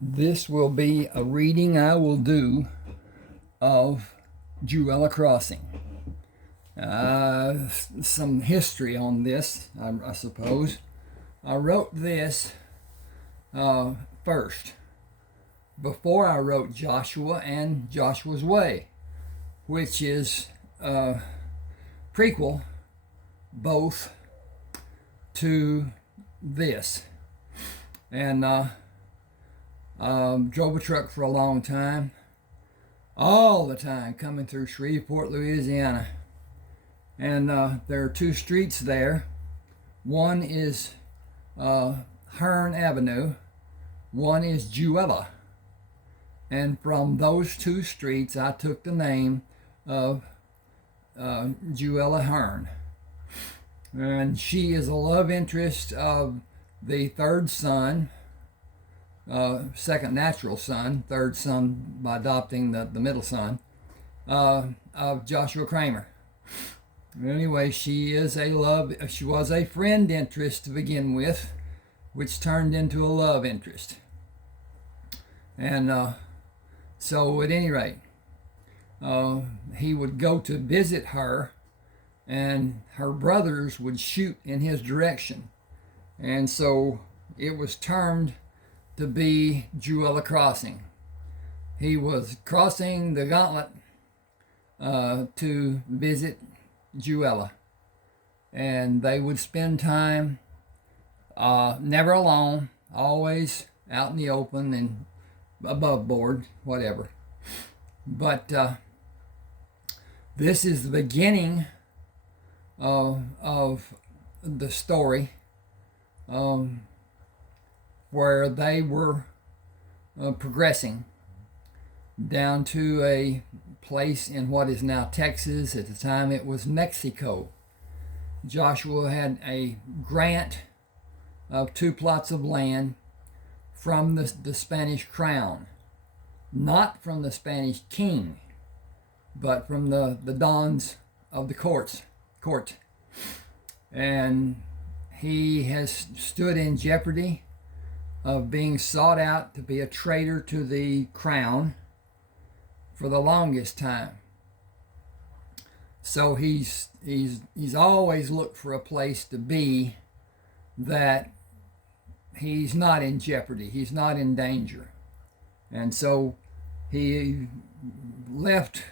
This will be a reading I will do of Jewella Crossing. Some history on this, I suppose. I wrote this first, before I wrote Joshua and Joshua's Way, which is a prequel both to this. And drove a truck for a long time, all the time, coming through Shreveport, Louisiana. And there are two streets there. One is Hearn Avenue, one is Jewella. And from those two streets, I took the name of Jewella Hearn. And she is a love interest of the third son, second natural son, third son by adopting the middle son, of Joshua Crammer. Anyway, she was a friend interest to begin with, which turned into a love interest. And so at any rate, he would go to visit her, and her brothers would shoot in his direction. And so it was termed to be Jewella Crossing. He was crossing the gauntlet to visit Jewella. And they would spend time never alone, always out in the open and above board, whatever. But this is the beginning of the story, where they were progressing down to a place in what is now Texas. At the time it was Mexico. Joshua had a grant of 2 plots of land from the Spanish crown, not from the Spanish king, but from the dons of the court. And he has stood in jeopardy of being sought out to be a traitor to the crown for the longest time. So he's always looked for a place to be that he's not in jeopardy, he's not in danger. And so he left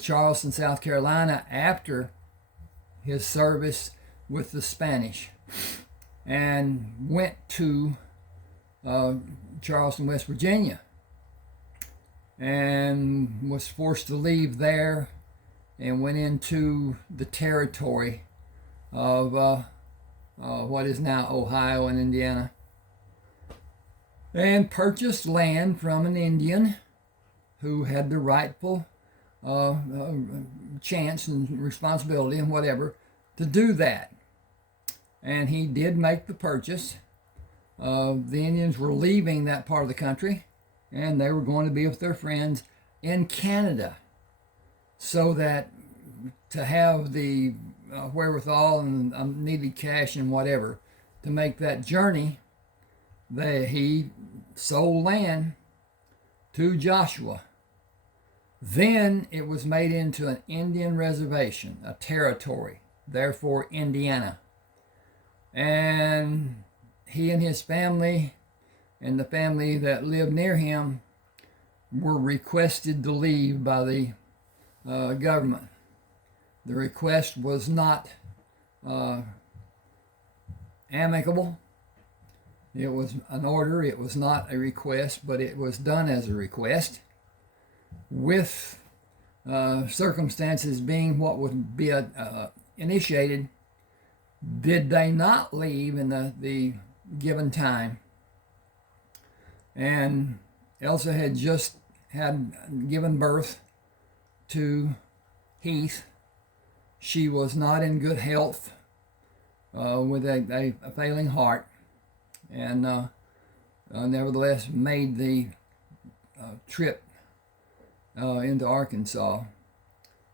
Charleston, South Carolina after his service with the Spanish, and went to Charleston, West Virginia, and was forced to leave there and went into the territory of what is now Ohio and Indiana, and purchased land from an Indian who had the rightful chance and responsibility and whatever to do that. And he did make the purchase. The Indians were leaving that part of the country, and they were going to be with their friends in Canada, so that to have the wherewithal and needed cash and whatever to make that journey, he sold land to Joshua. Then it was made into an Indian reservation, a territory, therefore Indiana. And he and his family and the family that lived near him were requested to leave by the government. The request was not amicable. It was an order. It was not a request, but it was done as a request, with circumstances being what would be initiated did they not leave in the given time. And Elsa had just given birth to Heath. She was not in good health, with a failing heart, and nevertheless made the trip into Arkansas.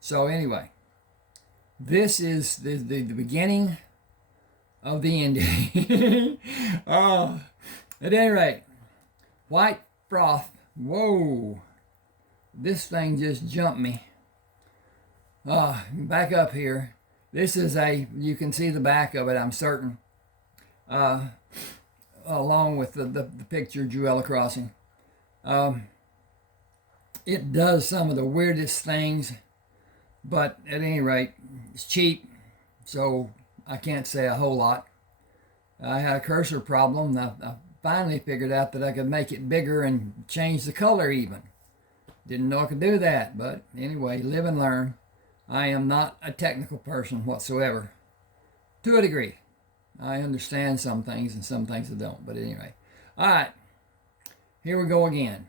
So anyway, this is the beginning of the ending. At any rate, White froth. Whoa. This thing just jumped me. Back up here. This is you can see the back of it, I'm certain. Along with the picture Jewella crossing. It does some of the weirdest things, but at any rate, it's cheap, so I can't say a whole lot. I had a cursor problem. I finally figured out that I could make it bigger and change the color even. Didn't know I could do that, but anyway, live and learn. I am not a technical person whatsoever, to a degree. I understand some things and some things I don't, but anyway. All right, here we go again.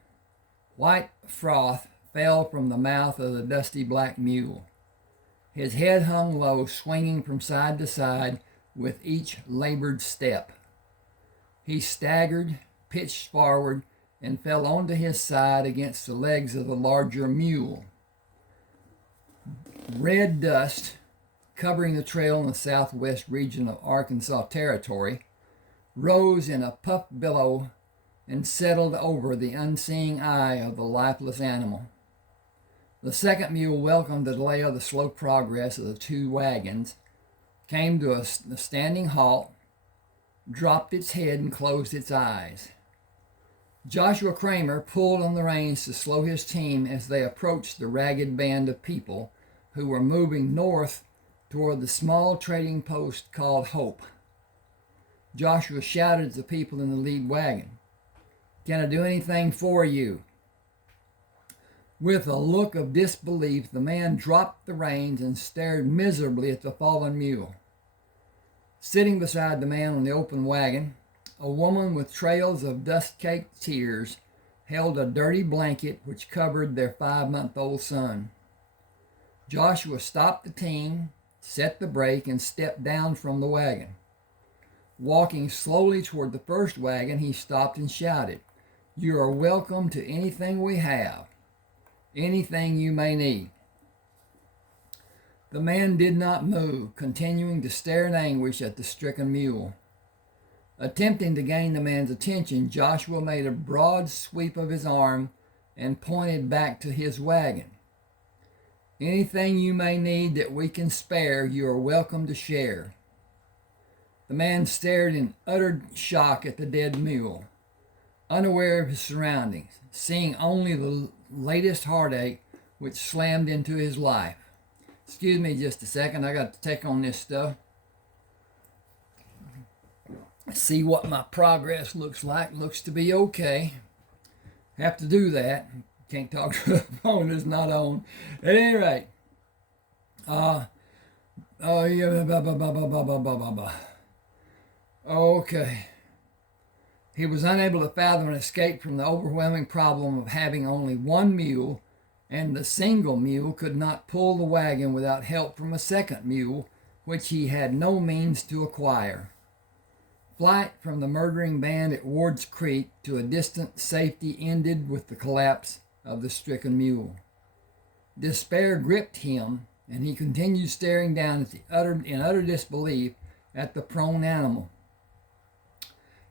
White froth fell from the mouth of the dusty black mule. His head hung low, swinging from side to side with each labored step. He staggered, pitched forward, and fell onto his side against the legs of the larger mule. Red dust, covering the trail in the southwest region of Arkansas Territory, rose in a puff billow and settled over the unseeing eye of the lifeless animal. The second mule welcomed the delay of the slow progress of the two wagons, came to a standing halt, dropped its head, and closed its eyes. Joshua Crammer pulled on the reins to slow his team as they approached the ragged band of people who were moving north toward the small trading post called Hope. Joshua shouted to the people in the lead wagon, "Can I do anything for you?" With a look of disbelief, the man dropped the reins and stared miserably at the fallen mule. Sitting beside the man on the open wagon, a woman with trails of dust-caked tears held a dirty blanket which covered their 5-month-old son. Joshua stopped the team, set the brake, and stepped down from the wagon. Walking slowly toward the first wagon, he stopped and shouted, "You are welcome to anything we have, anything you may need." The man did not move, continuing to stare in anguish at the stricken mule. Attempting to gain the man's attention, Joshua made a broad sweep of his arm and pointed back to his wagon. "Anything you may need that we can spare, you are welcome to share." The man stared in utter shock at the dead mule, unaware of his surroundings, seeing only the latest heartache which slammed into his life. Excuse me just a second, I got to take on this stuff. See what my progress looks like. Looks to be okay. Have to do that. Can't talk to the phone, it's not on. At any rate, okay. He was unable to fathom an escape from the overwhelming problem of having only one mule, and the single mule could not pull the wagon without help from a second mule, which he had no means to acquire. Flight from the murdering band at Ward's Creek to a distant safety ended with the collapse of the stricken mule. Despair gripped him, and he continued staring down in utter disbelief at the prone animal.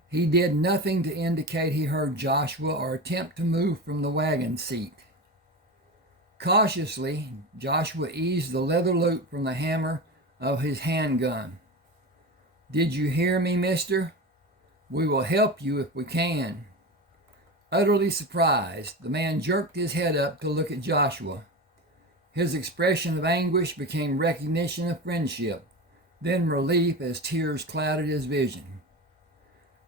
He did nothing to indicate he heard Joshua or attempt to move from the wagon seat. Cautiously, Joshua eased the leather loop from the hammer of his handgun. "Did you hear me, mister? We will help you if we can." Utterly surprised, the man jerked his head up to look at Joshua. His expression of anguish became recognition of friendship, then relief as tears clouded his vision.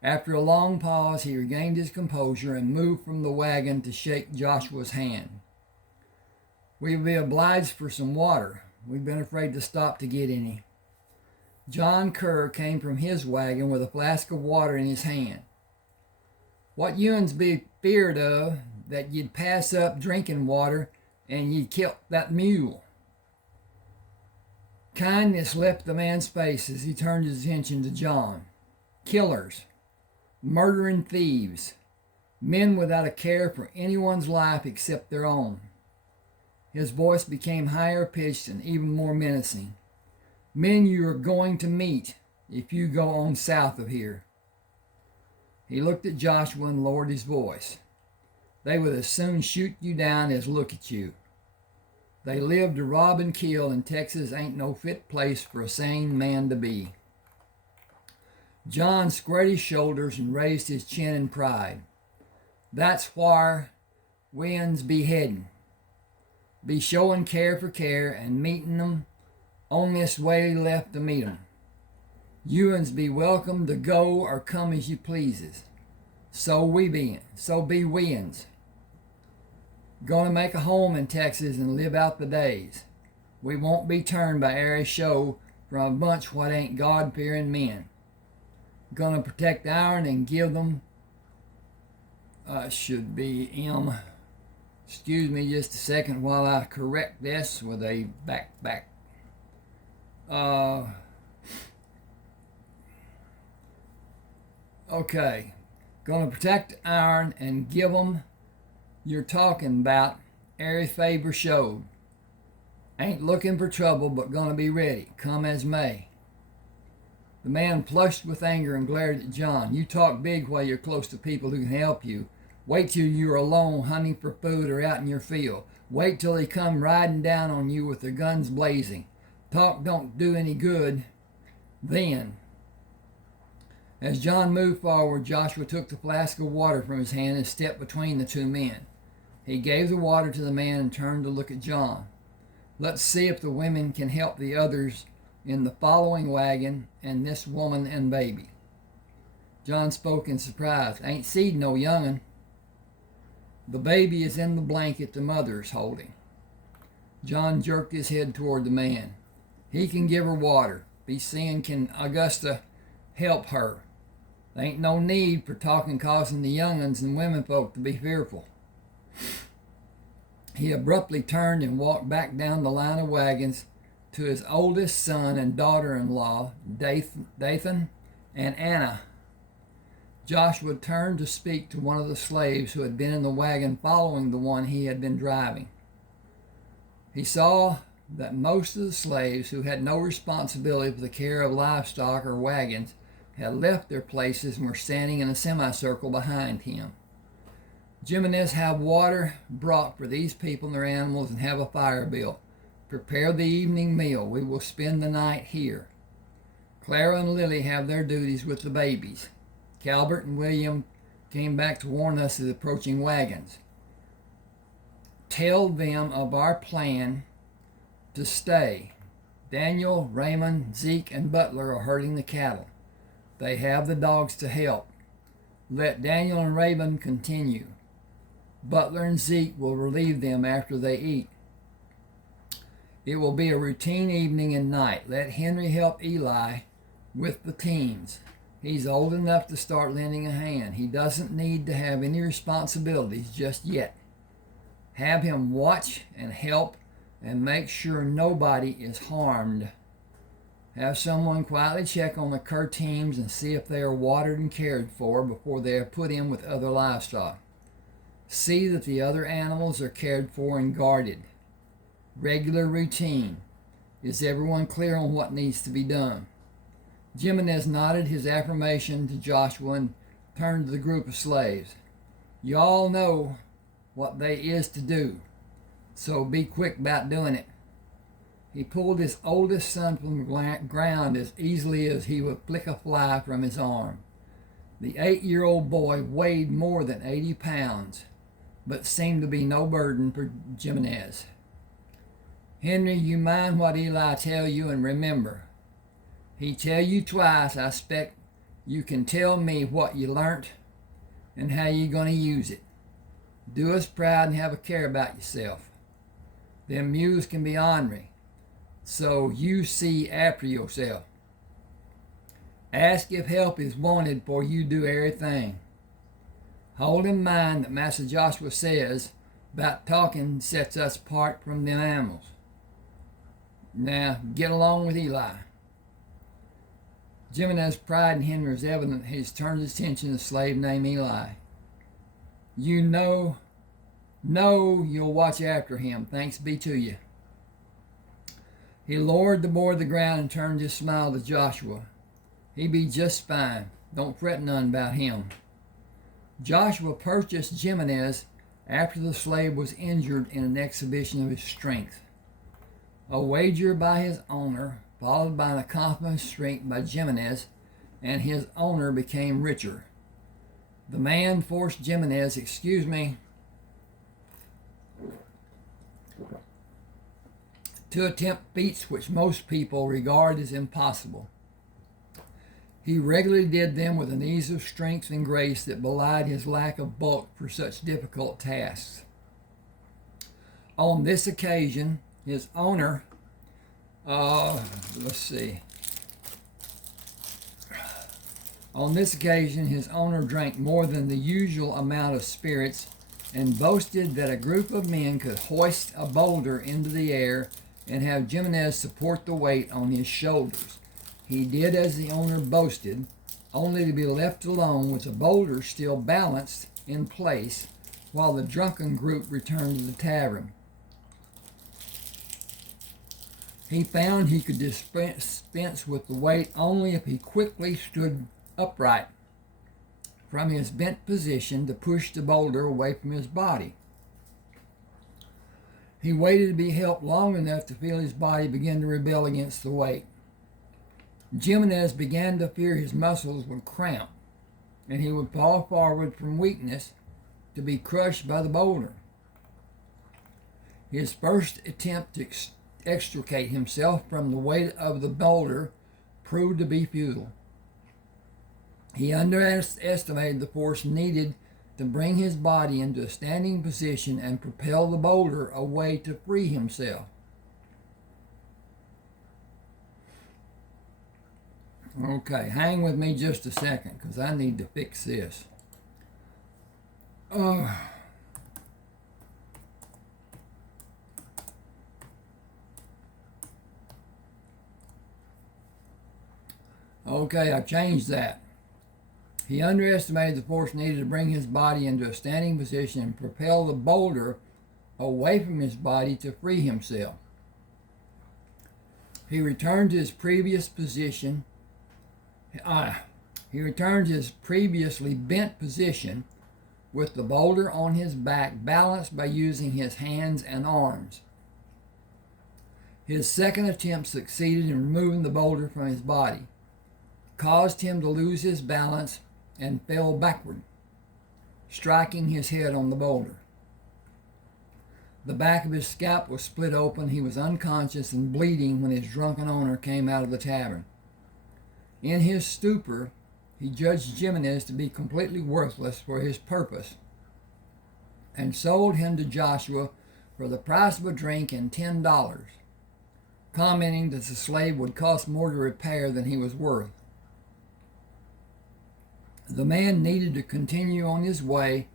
After a long pause, he regained his composure and moved from the wagon to shake Joshua's hand. "We'll be obliged for some water. We've been afraid to stop to get any." John Kerr came from his wagon with a flask of water in his hand. "What you'uns be feared of, that you'd pass up drinking water and you'd kill that mule." Kindness left the man's face as he turned his attention to John. "Killers, murdering thieves, men without a care for anyone's life except their own." His voice became higher pitched and even more menacing. "Men you are going to meet if you go on south of here." He looked at Joshua and lowered his voice. They would as soon shoot you down as look at you. They live to rob and kill, and Texas ain't no fit place for a sane man to be. John squared his shoulders and raised his chin in pride. That's whar we uns be headin'. Be showin' care for care and meetin' 'em on this way left to meet 'em. You uns be welcome to go or come as you pleases. So be we uns. Gonna make a home in Texas and live out the days. We won't be turned by ary show from a bunch what ain't God-fearing men. Gonna protect ourn and give them should be M. Excuse me just a second while I correct this with a back. Okay. Gonna protect ourn and give them you're talking about ary favor showed. Ain't looking for trouble, but gonna be ready, come as may. The man flushed with anger and glared at John. You talk big while you're close to people who can help you. Wait till you're alone hunting for food or out in your field. Wait till they come riding down on you with their guns blazing. Talk don't do any good then. As John moved forward, Joshua took the flask of water from his hand and stepped between the two men. He gave the water to the man and turned to look at John. Let's see if the women can help the others in the following wagon and this woman and baby. John spoke in surprise. Ain't seed no young'un. The baby is in the blanket the mother's holding. John jerked his head toward the man. He can give her water. Be seeing can Augusta help her. There ain't no need for talking causing the young'uns and women folk to be fearful. He abruptly turned and walked back down the line of wagons to his oldest son and daughter-in-law, Dathan and Anna. Joshua turned to speak to one of the slaves who had been in the wagon following the one he had been driving. He saw that most of the slaves who had no responsibility for the care of livestock or wagons had left their places and were standing in a semicircle behind him. Jimenez, have water brought for these people and their animals and have a fire built. Prepare the evening meal. We will spend the night here. Clara and Lily have their duties with the babies. Calvert and William came back to warn us of the approaching wagons. Tell them of our plan to stay. Daniel, Raymond, Zeke, and Butler are herding the cattle. They have the dogs to help. Let Daniel and Raymond continue. Butler and Zeke will relieve them after they eat. It will be a routine evening and night. Let Henry help Eli with the teams. He's old enough to start lending a hand. He doesn't need to have any responsibilities just yet. Have him watch and help and make sure nobody is harmed. Have someone quietly check on the cur teams and see if they are watered and cared for before they are put in with other livestock. See that the other animals are cared for and guarded. Regular routine. Is everyone clear on what needs to be done? Jimenez nodded his affirmation to Joshua and turned to the group of slaves. You all know what they is to do, so be quick about doing it. He pulled his oldest son from the ground as easily as he would flick a fly from his arm. The 8-year-old boy weighed more than 80 pounds, but seemed to be no burden for Jimenez. Henry, you mind what Eli tell you, and remember, he tell you twice. I expect you can tell me what you learnt and how you gonna use it. Do us proud and have a care about yourself. Them mules can be ornery, so you see after yourself. Ask if help is wanted for you do everything. Hold in mind that Master Joshua says about talking sets us apart from them animals. Now, get along with Eli. Jimenez's pride in Henry was evident. He's turned his attention to the slave named Eli. You know you'll watch after him. Thanks be to you. He lowered the boy to the ground and turned his smile to Joshua. He be just fine. Don't fret none about him. Joshua purchased Jimenez after the slave was injured in an exhibition of his strength. A wager by his owner, followed by an accomplishment strength by Jimenez, and his owner became richer. The man forced Jimenez, to attempt feats which most people regard as impossible. He regularly did them with an ease of strength and grace that belied his lack of bulk for such difficult tasks. On this occasion, his owner, On this occasion, his owner drank more than the usual amount of spirits and boasted that a group of men could hoist a boulder into the air and have Jimenez support the weight on his shoulders. He did as the owner boasted, only to be left alone with the boulder still balanced in place while the drunken group returned to the tavern. He found he could dispense with the weight only if he quickly stood upright from his bent position to push the boulder away from his body. He waited to be helped long enough to feel his body begin to rebel against the weight. Jimenez began to fear his muscles would cramp, and he would fall forward from weakness to be crushed by the boulder. His first attempt to extricate himself from the weight of the boulder proved to be futile. He underestimated the force needed to bring his body into a standing position and propel the boulder away to free himself. Okay, hang with me just a second because I need to fix this. Okay, I changed that. He underestimated the force needed to bring his body into a standing position and propel the boulder away from his body to free himself. He returned to his previous position. He returned to his previously bent position with the boulder on his back, balanced by using his hands and arms. His second attempt succeeded in removing the boulder from his body, caused him to lose his balance and fell backward, striking his head on the boulder. The back of his scalp was split open. He was unconscious and bleeding when his drunken owner came out of the tavern. In his stupor, he judged Jimenez to be completely worthless for his purpose and sold him to Joshua for the price of a drink and $10, commenting that the slave would cost more to repair than he was worth. The man needed to continue on his way,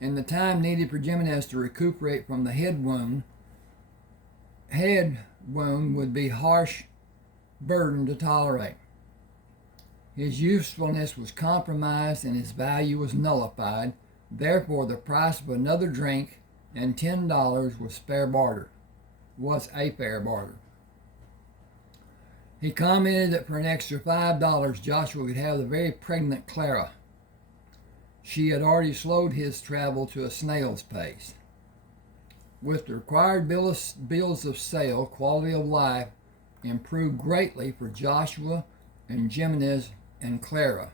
and the time needed for Jimenez to recuperate from the head wound would be a harsh burden to tolerate. His usefulness was compromised and his value was nullified. Therefore, the price of another drink and $10 was a fair barter. He commented that for an extra $5, Joshua could have the very pregnant Clara. She had already slowed his travel to a snail's pace. With the required bills of sale, quality of life improved greatly for Joshua and Jimenez and Clara.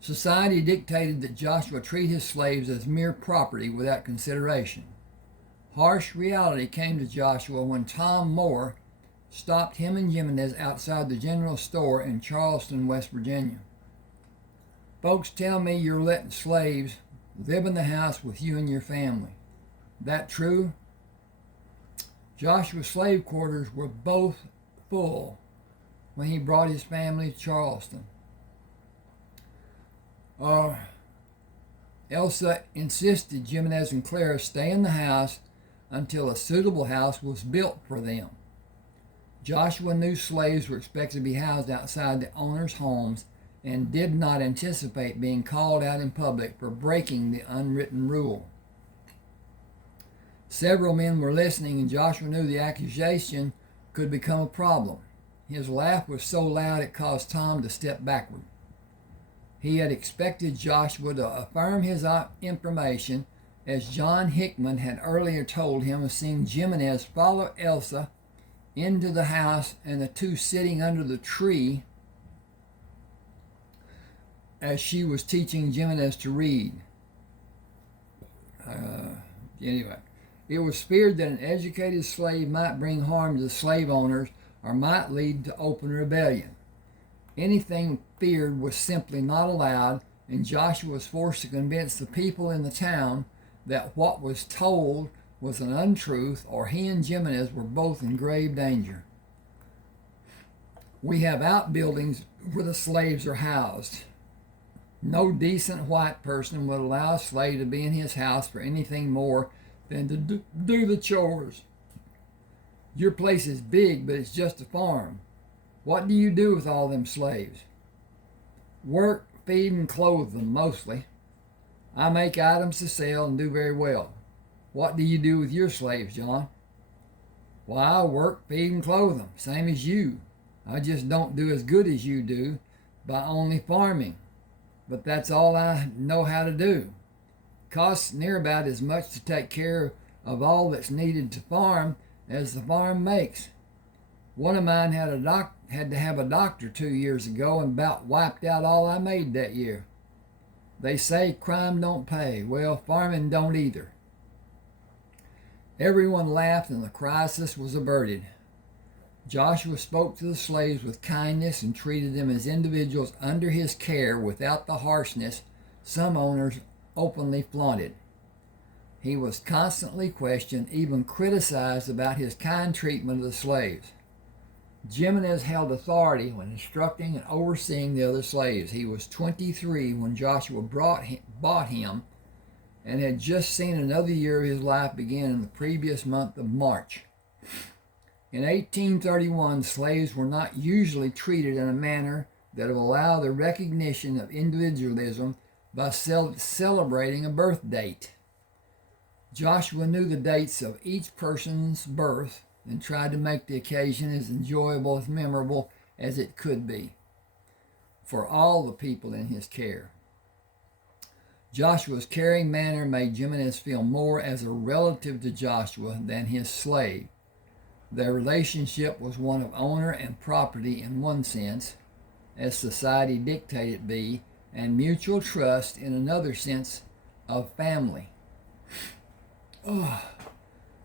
Society dictated that Joshua treat his slaves as mere property without consideration. Harsh reality came to Joshua when Tom Moore stopped him and Jimenez outside the general store in Charleston, West Virginia. Folks tell me you're letting slaves live in the house with you and your family. That true? Joshua's slave quarters were both full when he brought his family to Charleston. Elsa insisted Jimenez and Clara stay in the house until a suitable house was built for them. Joshua knew slaves were expected to be housed outside the owners' homes and did not anticipate being called out in public for breaking the unwritten rule. Several men were listening, and Joshua knew the accusation could become a problem. His laugh was so loud it caused Tom to step backward. He had expected Joshua to affirm his information, as John Hickman had earlier told him of seeing Jimenez follow Elsa into the house and the two sitting under the tree as she was teaching Jimenez to read. Anyway, it was feared that an educated slave might bring harm to the slave owners or might lead to open rebellion. Anything feared was simply not allowed, and Joshua was forced to convince the people in the town that what was told was an untruth, or he and Jimenez were both in grave danger. We have outbuildings where the slaves are housed. No decent white person would allow a slave to be in his house for anything more than to do the chores. Your place is big, but it's just a farm. What do you do with all them slaves? Work, feed, and clothe them, mostly. I make items to sell and do very well. What do you do with your slaves, John? Well, I work, feed, and clothe them, same as you. I just don't do as good as you do by only farming. But that's all I know how to do. Costs near about as much to take care of all that's needed to farm as the farm makes. One of mine had to have a doctor 2 years ago and about wiped out all I made that year. They say crime don't pay. Well, farming don't either. Everyone laughed and the crisis was averted. Joshua spoke to the slaves with kindness and treated them as individuals under his care without the harshness some owners openly flaunted. He was constantly questioned, even criticized about his kind treatment of the slaves. Jimenez held authority when instructing and overseeing the other slaves. He was 23 when Joshua bought him and had just seen another year of his life begin in the previous month of March. In 1831, slaves were not usually treated in a manner that would allow the recognition of individualism by celebrating a birth date. Joshua knew the dates of each person's birth and tried to make the occasion as enjoyable and memorable as it could be for all the people in his care. Joshua's caring manner made Jimenez feel more as a relative to Joshua than his slave. Their relationship was one of owner and property in one sense, as society dictated it be, and mutual trust in another sense of family.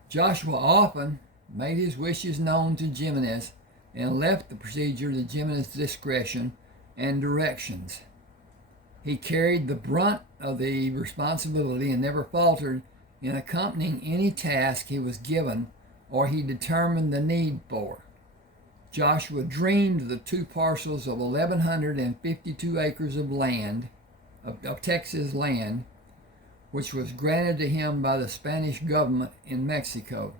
Joshua often made his wishes known to Jimenez and left the procedure to Jimenez's discretion and directions. He carried the brunt of the responsibility and never faltered in accompanying any task he was given or he determined the need for. Joshua dreamed of the 2 parcels of 1,152 acres of land, of Texas land, which was granted to him by the Spanish government in Mexico.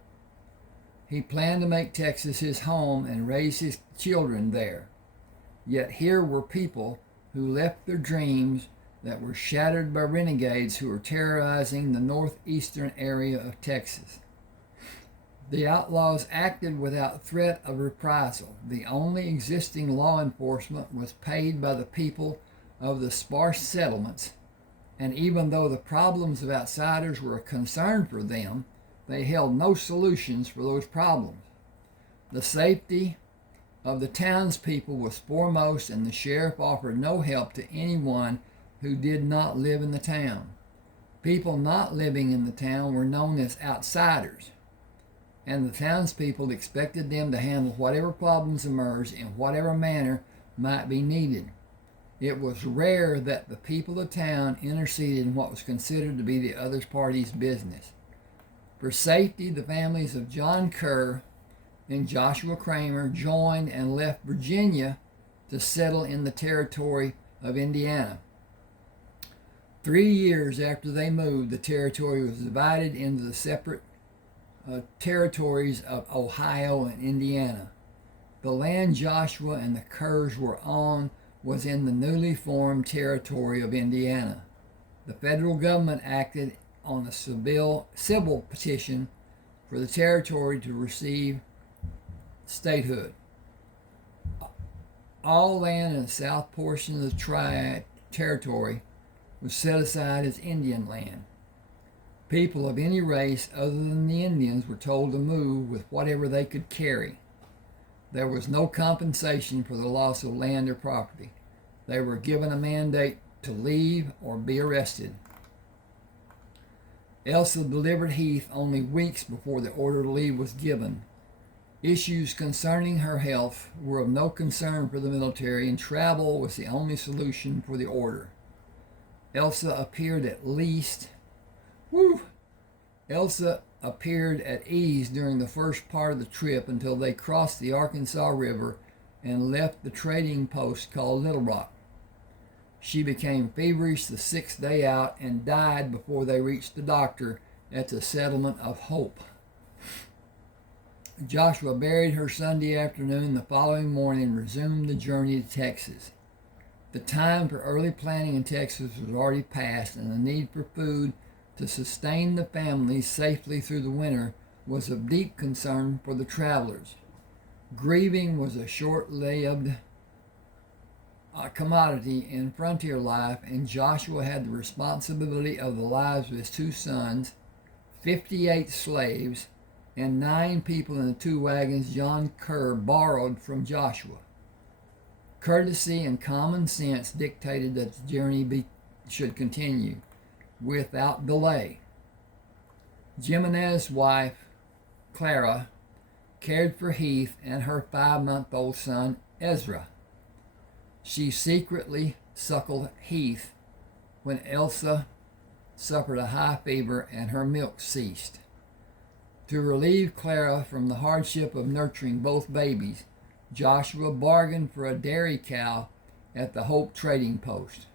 He planned to make Texas his home and raise his children there. Yet here were people who left their dreams that were shattered by renegades who were terrorizing the northeastern area of Texas. The outlaws acted without threat of reprisal. The only existing law enforcement was paid by the people of the sparse settlements, and even though the problems of outsiders were a concern for them, they held no solutions for those problems. The safety of the townspeople was foremost, and the sheriff offered no help to anyone who did not live in the town. People not living in the town were known as outsiders, and the townspeople expected them to handle whatever problems emerged in whatever manner might be needed. It was rare that the people of the town interceded in what was considered to be the other party's business. For safety, the families of John Kerr and Joshua Crammer joined and left Virginia to settle in the territory of Indiana. 3 years after they moved, the territory was divided into the separate territories of Ohio and Indiana. The land Joshua and the Kerrs were on was in the newly formed territory of Indiana. The federal government acted on a civil petition for the territory to receive statehood. All land in the south portion of the territory was set aside as Indian land. People of any race other than the Indians were told to move with whatever they could carry. There was no compensation for the loss of land or property. They were given a mandate to leave or be arrested. Elsa delivered Heath only weeks before the order to leave was given. Issues concerning her health were of no concern for the military, and travel was the only solution for the order. Elsa appeared at ease during the first part of the trip until they crossed the Arkansas River and left the trading post called Little Rock. She became feverish the 6th day out and died before they reached the doctor at the settlement of Hope. Joshua buried her Sunday afternoon. The following morning resumed the journey to Texas. The time for early planting in Texas was already past, and the need for food to sustain the families safely through the winter was of deep concern for the travelers. Grieving was a short-lived commodity in frontier life, and Joshua had the responsibility of the lives of his 2 sons, 58 slaves, and 9 people in the 2 wagons John Kerr borrowed from Joshua. Courtesy and common sense dictated that the journey should continue without delay. Jimenez's wife, Clara, cared for Heath and her 5-month-old son, Ezra. She secretly suckled Heath when Elsa suffered a high fever and her milk ceased. To relieve Clara from the hardship of nurturing both babies, Joshua bargained for a dairy cow at the Hope trading post.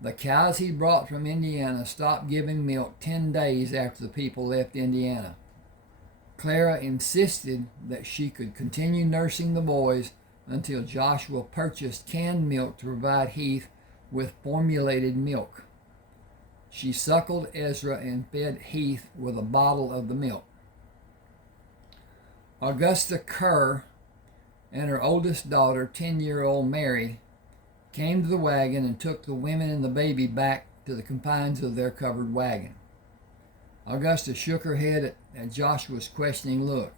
The cows he brought from Indiana stopped giving milk 10 days after the people left Indiana. Clara insisted that she could continue nursing the boys until Joshua purchased canned milk to provide Heath with formulated milk. She suckled Ezra and fed Heath with a bottle of the milk. Augusta Kerr and her oldest daughter, 10-year-old Mary, came to the wagon and took the women and the baby back to the confines of their covered wagon. Augusta shook her head at Joshua's questioning look.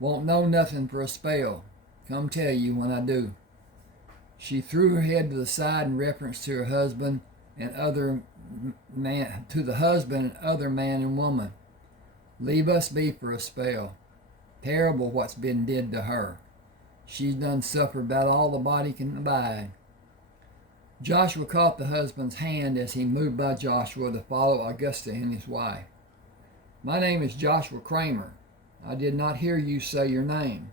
"Won't know nothing for a spell. Come tell you when I do." She threw her head to the side in reference to her husband and other man and woman. "Leave us be for a spell. Terrible what's been did to her. She's done suffered about all the body can abide." Joshua caught the husband's hand as he moved by Joshua to follow Augusta and his wife. "My name is Joshua Crammer. I did not hear you say your name."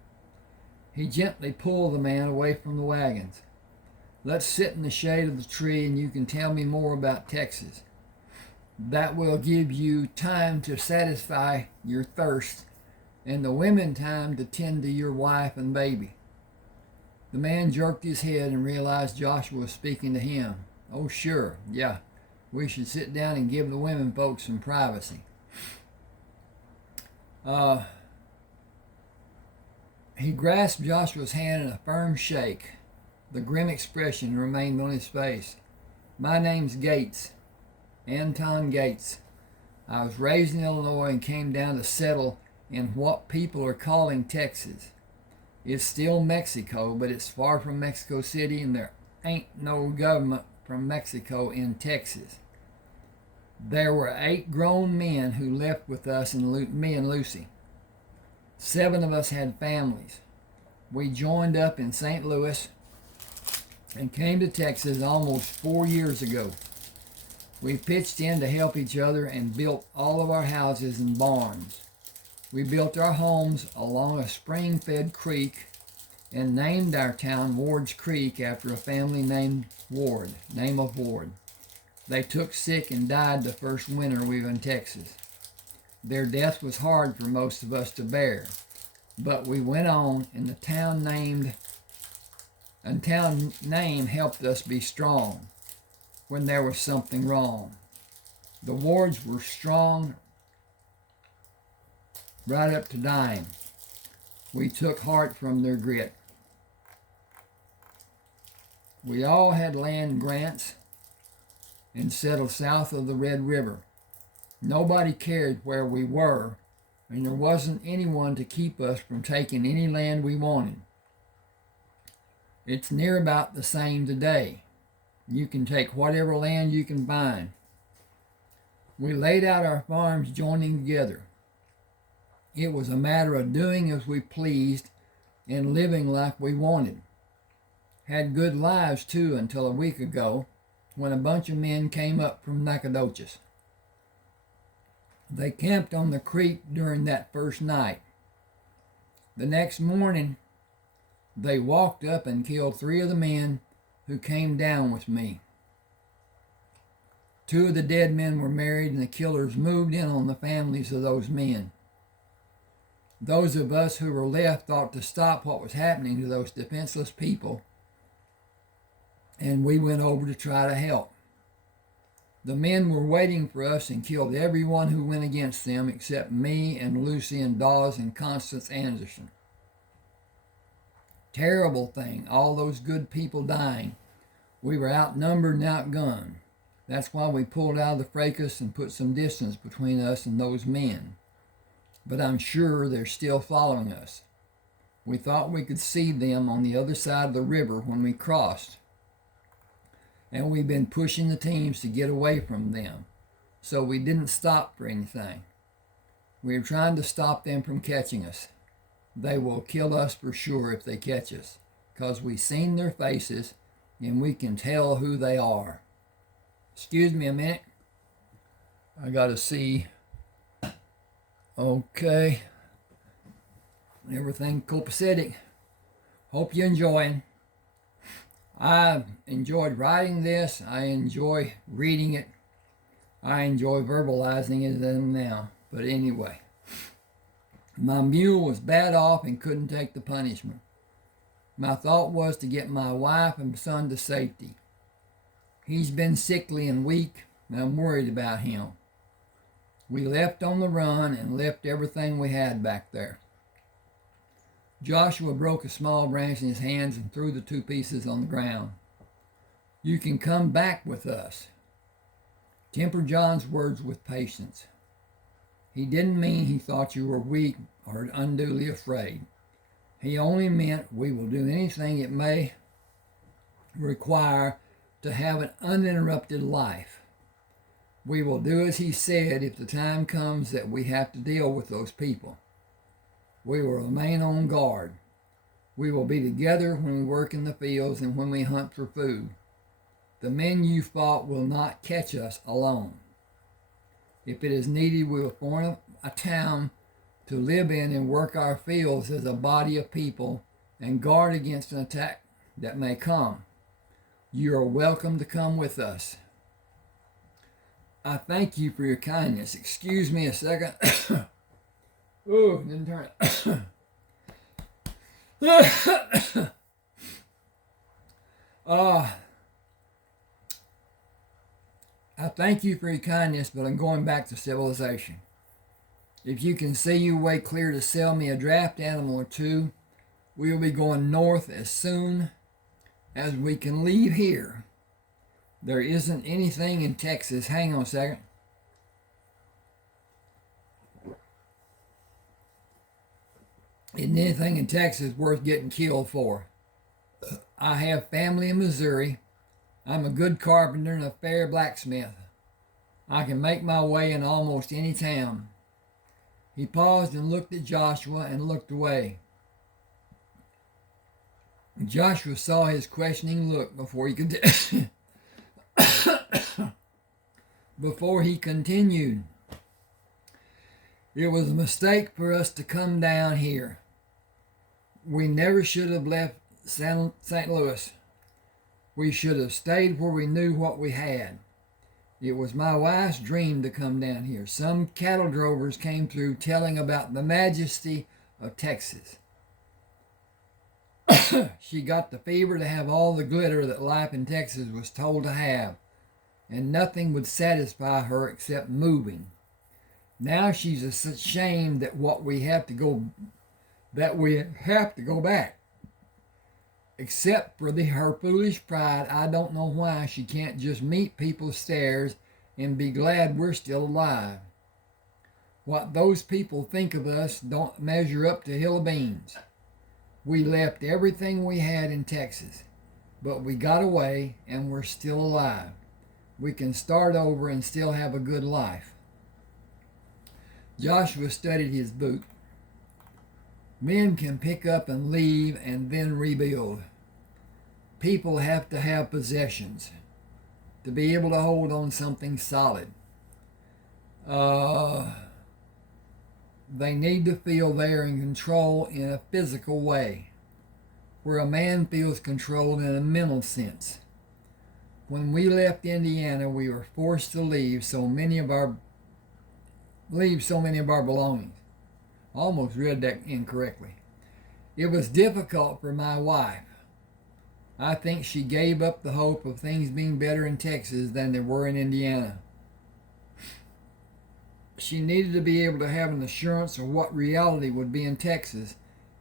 He gently pulled the man away from the wagons. "Let's sit in the shade of the tree and you can tell me more about Texas. That will give you time to satisfy your thirst and the women time to tend to your wife and baby." The man jerked his head and realized Joshua was speaking to him. "Oh, sure, yeah, we should sit down and give the women folks some privacy." He grasped Joshua's hand in a firm shake. The grim expression remained on his face. "My name's Gates, Anton Gates. I was raised in Illinois and came down to settle in what people are calling Texas. It's still Mexico, but it's far from Mexico City, and there ain't no government from Mexico in Texas. There were 8 grown men who left with us and me and Lucy. 7 of us had families. We joined up in St. Louis and came to Texas almost 4 years ago. We pitched in to help each other and built all of our houses and barns. We built our homes along a spring-fed creek and named our town Ward's Creek after a family named Ward, name of Ward. They took sick and died the first winter we were in Texas. Their death was hard for most of us to bear, but we went on, and the town name helped us be strong when there was something wrong. The Wards were strong right up to dying. We took heart from their grit. We all had land grants and settled south of the Red River. Nobody cared where we were, and there wasn't anyone to keep us from taking any land we wanted. It's near about the same today. You can take whatever land you can find. We laid out our farms joining together. It was a matter of doing as we pleased and living like we wanted. Had good lives too until a week ago when a bunch of men came up from Nacogdoches. They camped on the creek during that first night. The next morning, they walked up and killed 3 of the men who came down with me. 2 of the dead men were married, and the killers moved in on the families of those men. Those of us who were left thought to stop what was happening to those defenseless people, and we went over to try to help. The men were waiting for us and killed everyone who went against them except me and Lucy and Dawes and Constance Anderson. Terrible thing, all those good people dying. We were outnumbered and outgunned. That's why we pulled out of the fracas and put some distance between us and those men. But I'm sure they're still following us. We thought we could see them on the other side of the river when we crossed. And we've been pushing the teams to get away from them, so we didn't stop for anything. We are trying to stop them from catching us. They will kill us for sure if they catch us, because we've seen their faces and we can tell who they are. Excuse me a minute. I gotta see. Okay. Everything copacetic. Hope you're enjoying. I enjoyed writing this. I enjoy reading it. I enjoy verbalizing it now. But anyway, my mule was bad off and couldn't take the punishment. My thought was to get my wife and son to safety. He's been sickly and weak, and I'm worried about him. We left on the run and left everything we had back there. Joshua broke a small branch in his hands and threw the 2 pieces on the ground. You can come back with us. Temper John's words with patience. He didn't mean he thought you were weak or unduly afraid. He only meant we will do anything it may require to have an uninterrupted life. We will do as he said if the time comes that we have to deal with those people. We will remain on guard. We will be together when we work in the fields and when we hunt for food. The men you fought will not catch us alone. If it is needed, we will form a town to live in and work our fields as a body of people and guard against an attack that may come. You are welcome to come with us. I thank you for your kindness. Excuse me a second. Ooh, didn't turn it. I thank you for your kindness, but I'm going back to civilization. If you can see your way clear to sell me a draft animal or 2, we will be going north as soon as we can leave here. There isn't anything in Texas. Hang on a second. Isn't anything in Texas worth getting killed for? I have family in Missouri. I'm a good carpenter and a fair blacksmith. I can make my way in almost any town. He paused and looked at Joshua and looked away. Joshua saw his questioning look before he could before he continued. It was a mistake for us to come down here. We never should have left St. Louis. We should have stayed where we knew what we had. It was my wife's dream to come down here. Some cattle drovers came through telling about the majesty of Texas. She got the fever to have all the glitter that life in Texas was told to have, and nothing would satisfy her except moving. Now she's ashamed that we have to go back. Except for her foolish pride, I don't know why she can't just meet people's stares and be glad we're still alive. What those people think of us don't measure up to hill of beans. We left everything we had in Texas, but we got away and we're still alive. We can start over and still have a good life. Joshua studied his book. Men can pick up and leave and then rebuild. People have to have possessions to be able to hold on something solid. They need to feel they're in control in a physical way, where a man feels controlled in a mental sense. When we left Indiana, we were forced to leave so many of our belongings. I almost read that incorrectly. It was difficult for my wife. I think she gave up the hope of things being better in Texas than they were in Indiana. She needed to be able to have an assurance of what reality would be in Texas,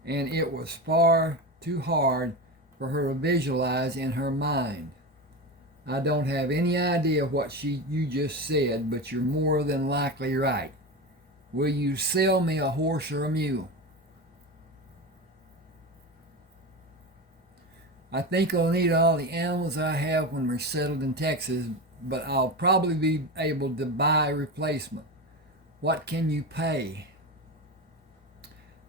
and it was far too hard for her to visualize in her mind. I don't have any idea what you just said, but you're more than likely right. Will you sell me a horse or a mule? I think I'll need all the animals I have when we're settled in Texas, but I'll probably be able to buy a replacement. What can you pay?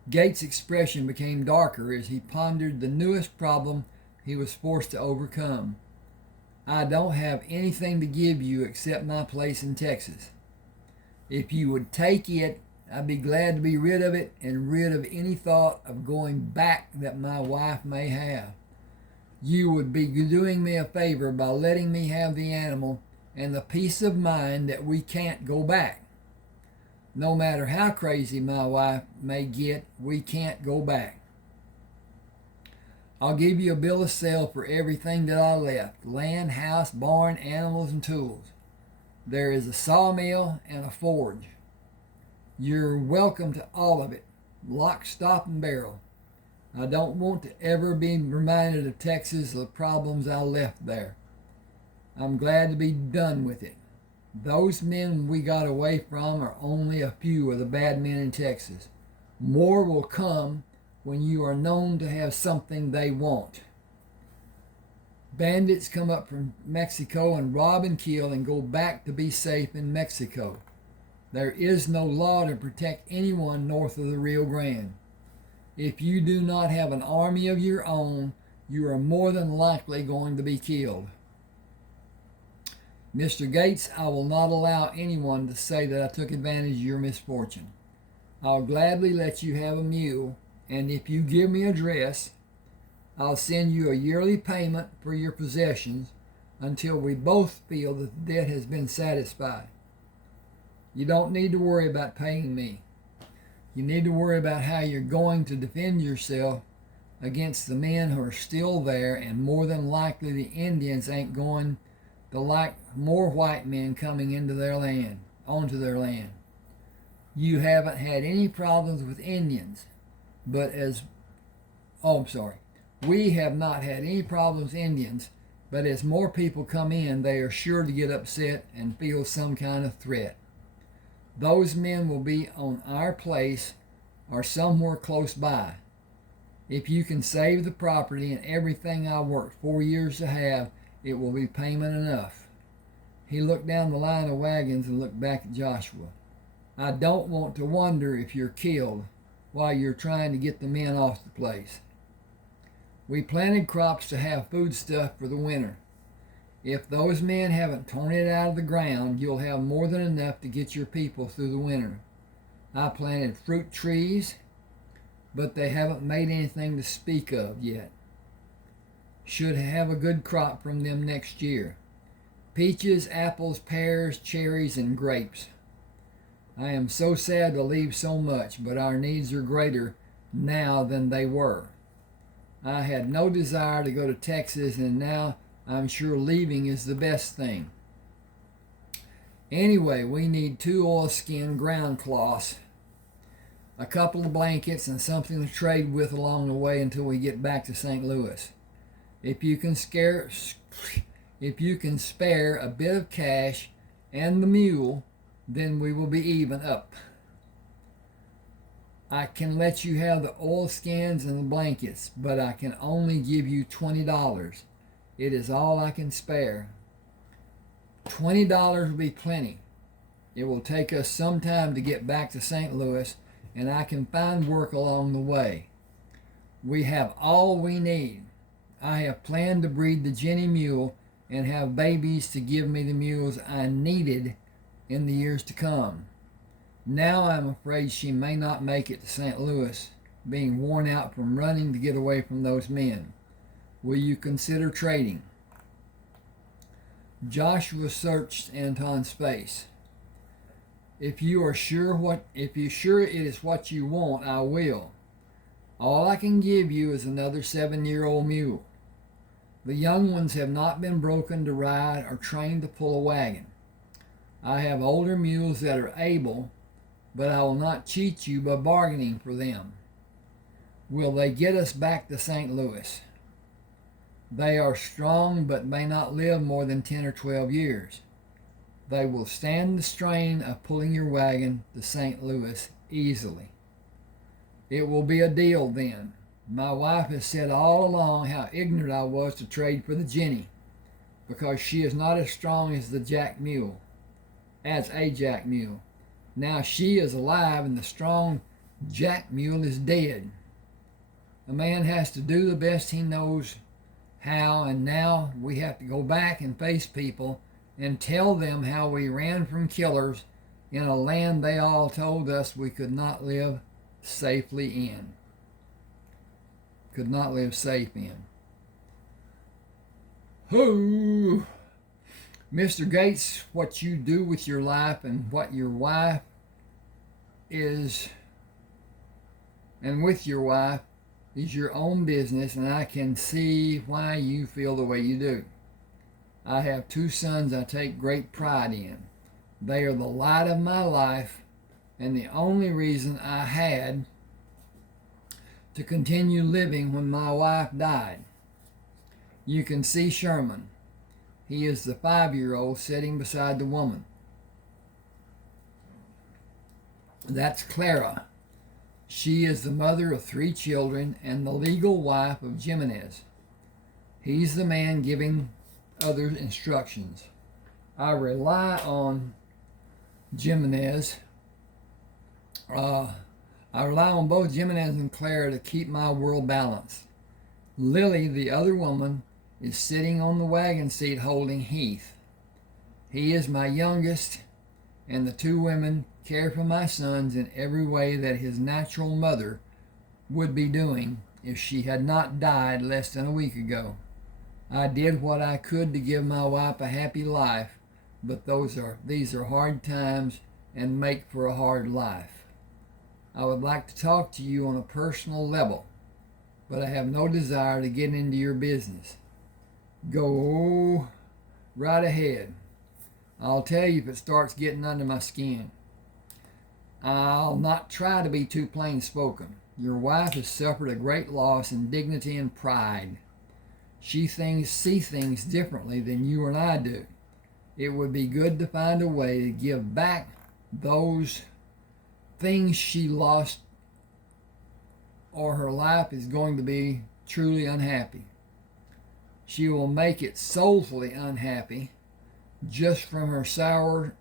Gates' expression became darker as he pondered the newest problem he was forced to overcome. I don't have anything to give you except my place in Texas. If you would take it, I'd be glad to be rid of it and rid of any thought of going back that my wife may have. You would be doing me a favor by letting me have the animal and the peace of mind that we can't go back. No matter how crazy my wife may get, we can't go back. I'll give you a bill of sale for everything that I left: land, house, barn, animals, and tools. There is a sawmill and a forge. You're welcome to all of it, lock, stock, and barrel. I don't want to ever be reminded of Texas, the problems I left there. I'm glad to be done with it. Those men we got away from are only a few of the bad men in Texas. More will come when you are known to have something they want. Bandits come up from Mexico and rob and kill and go back to be safe in Mexico. There is no law to protect anyone north of the Rio Grande. If you do not have an army of your own, you are more than likely going to be killed. Mr. Gates, I will not allow anyone to say that I took advantage of your misfortune. I'll gladly let you have a mule, and if you give me a dress, I'll send you a yearly payment for your possessions until we both feel that the debt has been satisfied. You don't need to worry about paying me. You need to worry about how you're going to defend yourself against the men who are still there, and more than likely the Indians ain't going to like more white men coming onto their land. You haven't had any problems with Indians, we have not had any problems with Indians, but as more people come in, they are sure to get upset and feel some kind of threat. Those men will be on our place or somewhere close by. If you can save the property and everything I worked 4 years to have, it will be payment enough. He looked down the line of wagons and looked back at Joshua. I don't want to wonder if you're killed while you're trying to get the men off the place. We planted crops to have foodstuff for the winter. If those men haven't torn it out of the ground, you'll have more than enough to get your people through the winter. I planted fruit trees, but they haven't made anything to speak of yet. Should have a good crop from them next year. Peaches, apples, pears, cherries, and grapes. I am so sad to leave so much, but our needs are greater now than they were. I had no desire to go to Texas, and now I'm sure leaving is the best thing. Anyway, we need 2 oilskin ground cloths, a couple of blankets, and something to trade with along the way until we get back to St. Louis. If you can spare a bit of cash and the mule, then we will be even up. I can let you have the oilskins and the blankets, but I can only give you $20. It is all I can spare. $20 will be plenty. It will take us some time to get back to St. Louis, and I can find work along the way. We have all we need. I have planned to breed the Jenny mule and have babies to give me the mules I needed in the years to come. Now I'm afraid she may not make it to St. Louis, being worn out from running to get away from those men. Will you consider trading? Joshua searched Anton's face. If you're sure it is what you want, I will. All I can give you is another 7-year-old mule. The young ones have not been broken to ride or trained to pull a wagon. I have older mules that are able, but I will not cheat you by bargaining for them. Will they get us back to St. Louis? They are strong, but may not live more than 10 or 12 years. They will stand the strain of pulling your wagon to St. Louis easily. It will be a deal then. My wife has said all along how ignorant I was to trade for the Jenny, because she is not as strong as a jack mule. Now she is alive and the strong jack mule is dead. A man has to do the best he knows how, and now we have to go back and face people and tell them how we ran from killers in a land they all told us we could not live safely in. Could not live safe in. Who? Mr. Gates, what you do with your life and what your wife is, and with your wife, is your own business, and I can see why you feel the way you do. I have 2 sons I take great pride in. They are the light of my life and the only reason I had to continue living when my wife died. You can see Sherman. He is the 5-year-old sitting beside the woman. That's Clara. She is the mother of 3 children and the legal wife of Jimenez. He's the man giving others instructions. I rely on Jimenez. I rely on both Jimenez and Clara to keep my world balanced. Lily, the other woman, is sitting on the wagon seat holding Heath. He is my youngest, and the 2 women care for my sons in every way that his natural mother would be doing if she had not died less than a week ago. I did what I could to give my wife a happy life, but these are hard times and make for a hard life. I would like to talk to you on a personal level, but I have no desire to get into your business. Go right ahead. I'll tell you if it starts getting under my skin. I'll not try to be too plain spoken. Your wife has suffered a great loss in dignity and pride. She sees things differently than you and I do. It would be good to find a way to give back those things she lost, or her life is going to be truly unhappy. She will make it soulfully unhappy just from her sorrow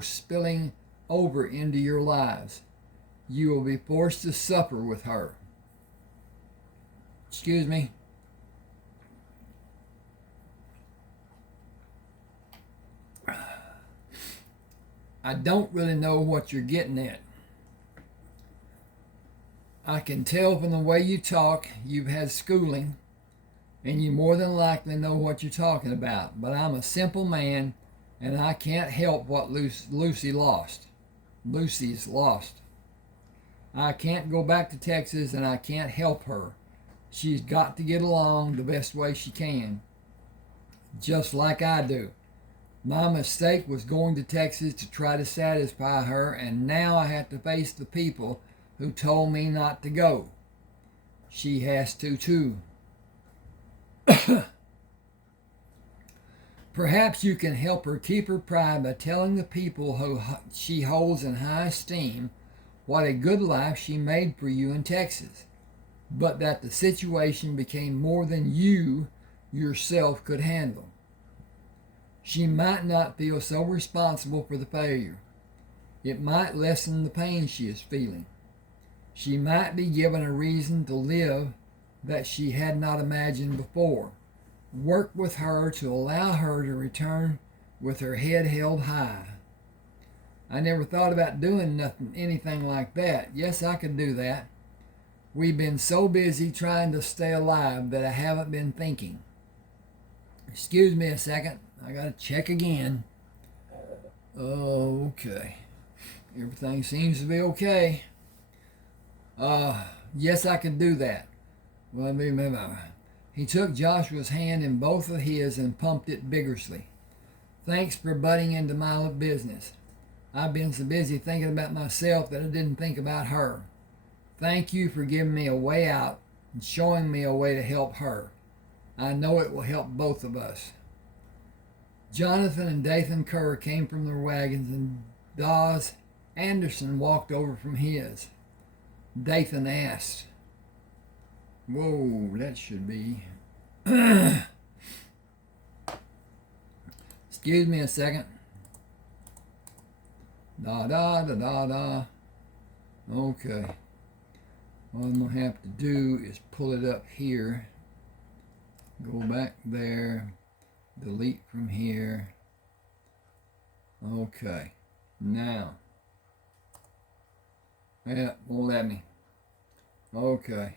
spilling over into your lives. You will be forced to suffer with her. Excuse me. I don't really know what you're getting at. I can tell from the way you talk you've had schooling, and you more than likely know what you're talking about. But I'm a simple man, and I can't help what Lucy's lost. I can't go back to Texas, and I can't help her. She's got to get along the best way she can, just like I do. My mistake was going to Texas to try to satisfy her, and now I have to face the people who told me not to go. She has to too. Perhaps you can help her keep her pride by telling the people who she holds in high esteem what a good life she made for you in Texas, but that the situation became more than you yourself could handle. She might not feel so responsible for the failure. It might lessen the pain she is feeling. She might be given a reason to live that she had not imagined before. Work with her to allow her to return with her head held high. I never thought about doing anything like that. Yes, I could do that. We've been so busy trying to stay alive that I haven't been thinking. Excuse me a second. I gotta check again. Okay. Everything seems to be okay. Yes, I can do that. He took Joshua's hand in both of his and pumped it vigorously. Thanks for butting into my business. I've been so busy thinking about myself that I didn't think about her. Thank you for giving me a way out and showing me a way to help her. I know it will help both of us. Jonathan and Dathan Kerr came from their wagons, and Dawes Anderson walked over from his. Dathan asked, "Whoa, that should be..." Excuse me a second. Da da da da da. Okay. What I'm going to have to do is pull it up here. Go back there. Delete from here. Okay. Now. Yeah, won't let me. Okay.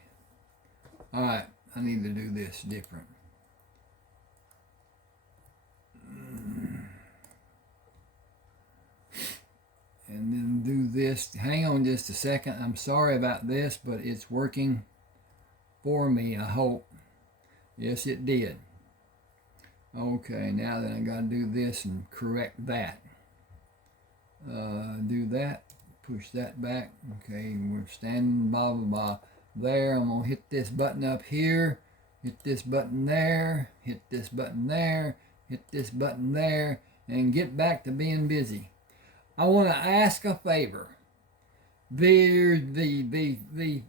Alright, I need to do this different. And then do this. Hang on just a second. I'm sorry about this, but it's working for me, I hope. Yes, it did. Okay, now then I got to do this and correct that. Do that. Push that back. Okay, we're standing blah, blah, blah. There, I'm going to hit this button up here. Hit this button there. Hit this button there. Hit this button there. And get back to being busy. I want to ask a favor. The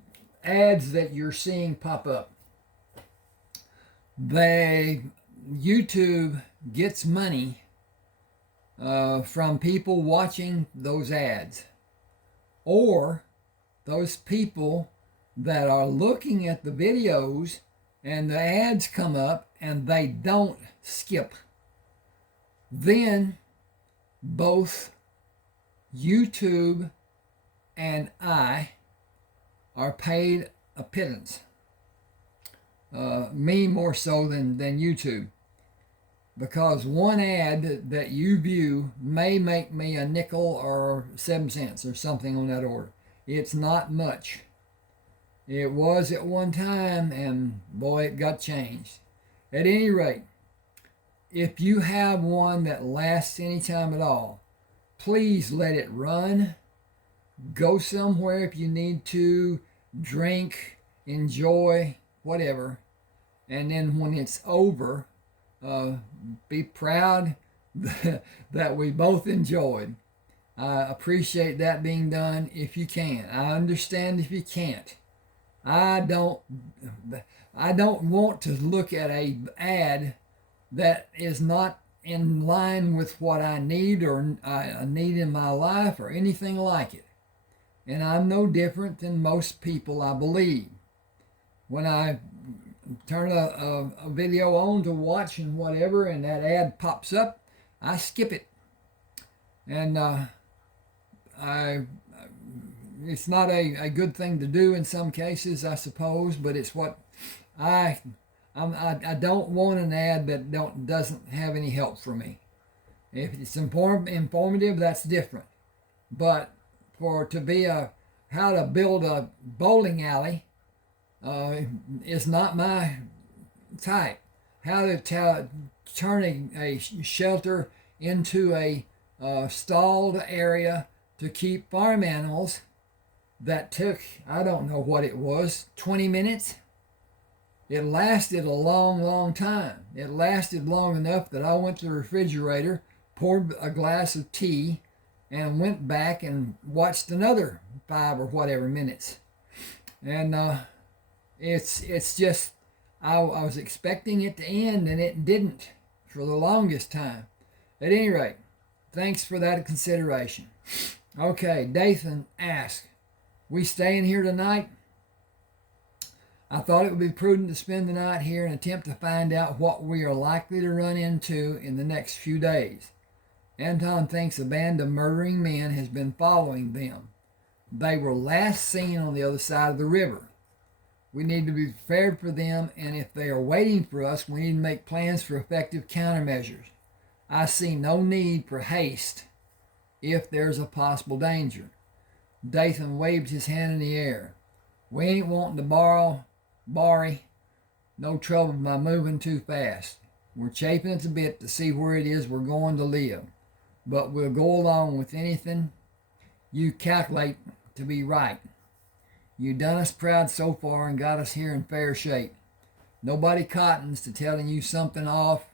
ads that you're seeing pop up, YouTube gets money from people watching those ads, or those people that are looking at the videos and the ads come up and they don't skip. Then both YouTube and I are paid a pittance. Me more so than YouTube. Because one ad that you view may make me a nickel or 7 cents or something on that order. It's not much. It was at one time, and boy, it got changed. At any rate, if you have one that lasts any time at all, please let it run. Go somewhere if you need to, drink, enjoy, whatever. And then when it's over, be proud that we both enjoyed. I appreciate that being done if you can. I understand if you can't. I don't want to look at an ad that is not in line with what I need or I need in my life or anything like it. And I'm no different than most people, I believe. When I turn a video on to watch and whatever, and that ad pops up, I skip it. And it's not a good thing to do in some cases, I suppose, but it's what I don't want an ad that doesn't have any help for me. If it's informative, that's different. But to be how to build a bowling alley is not my type. How to turn a shelter into a stalled area to keep farm animals that took, I don't know what it was, 20 minutes? It lasted a long, long time. It lasted long enough that I went to the refrigerator, poured a glass of tea, and went back and watched another 5 or whatever minutes. And it's just, I was expecting it to end, and it didn't for the longest time. At any rate, thanks for that consideration. Okay, Dathan asked, we staying here tonight? I thought it would be prudent to spend the night here and attempt to find out what we are likely to run into in the next few days. Anton thinks a band of murdering men has been following them. They were last seen on the other side of the river. We need to be prepared for them, and if they are waiting for us, we need to make plans for effective countermeasures. I see no need for haste if there's a possible danger. Dathan waved his hand in the air. We ain't wanting to borry no trouble by moving too fast. We're chafing at the bit to see where it is we're going to live, but we'll go along with anything you calculate to be right. You done us proud so far and got us here in fair shape. Nobody cottons to telling you something's off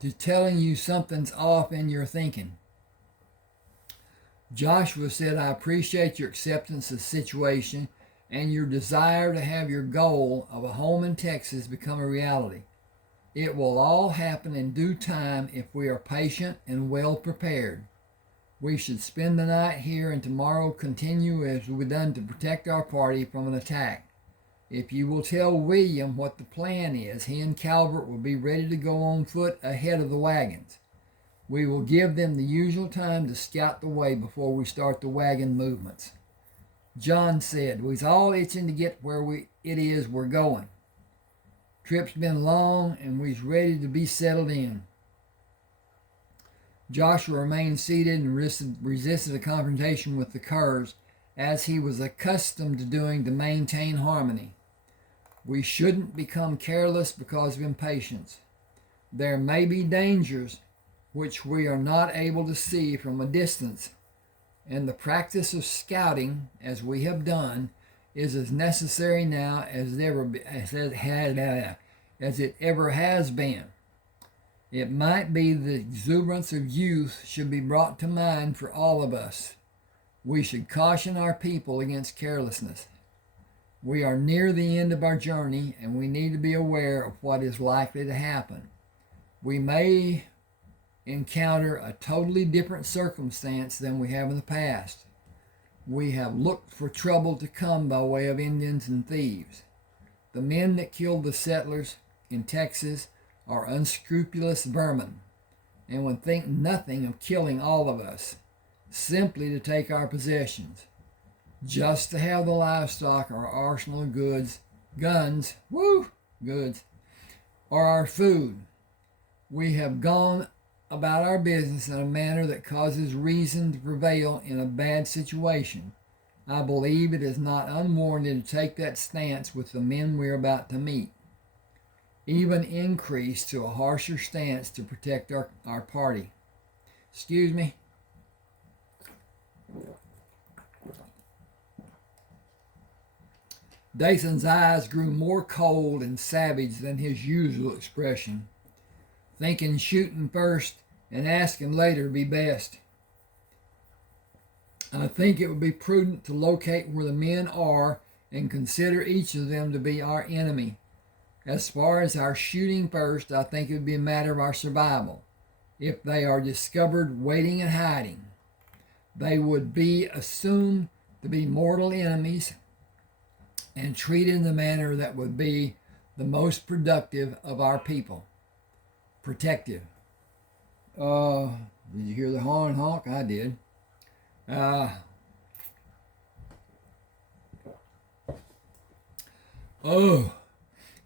in your thinking. Joshua said, I appreciate your acceptance of the situation and your desire to have your goal of a home in Texas become a reality. It will all happen in due time if we are patient and well prepared. We should spend the night here and tomorrow continue as we've done to protect our party from an attack. If you will tell William what the plan is, he and Calvert will be ready to go on foot ahead of the wagons. We will give them the usual time to scout the way before we start the wagon movements. John said, we's all itching to get where it is we're going. Trip's been long and we's ready to be settled in. Joshua remained seated and resisted a confrontation with the Kerrs, as he was accustomed to doing to maintain harmony. We shouldn't become careless because of impatience. There may be dangers which we are not able to see from a distance, and the practice of scouting, as we have done, is as necessary now as it ever has been. It might be the exuberance of youth should be brought to mind for all of us. We should caution our people against carelessness. We are near the end of our journey, and we need to be aware of what is likely to happen. We may encounter a totally different circumstance than we have in the past. We have looked for trouble to come by way of Indians and thieves. The men that killed the settlers in Texas are unscrupulous vermin, and would think nothing of killing all of us, simply to take our possessions, just to have the livestock or arsenal of guns, or our food. We have gone about our business in a manner that causes reason to prevail in a bad situation. I believe it is not unwarranted to take that stance with the men we're about to meet. Even increase to a harsher stance to protect our party. Excuse me. Dathan's eyes grew more cold and savage than his usual expression. Thinking shooting first and asking later be best. I think it would be prudent to locate where the men are and consider each of them to be our enemy. As far as our shooting first, I think it would be a matter of our survival. If they are discovered waiting and hiding, they would be assumed to be mortal enemies and treated in the manner that would be the most productive of our people. Protective. Did you hear the horn honk? I did.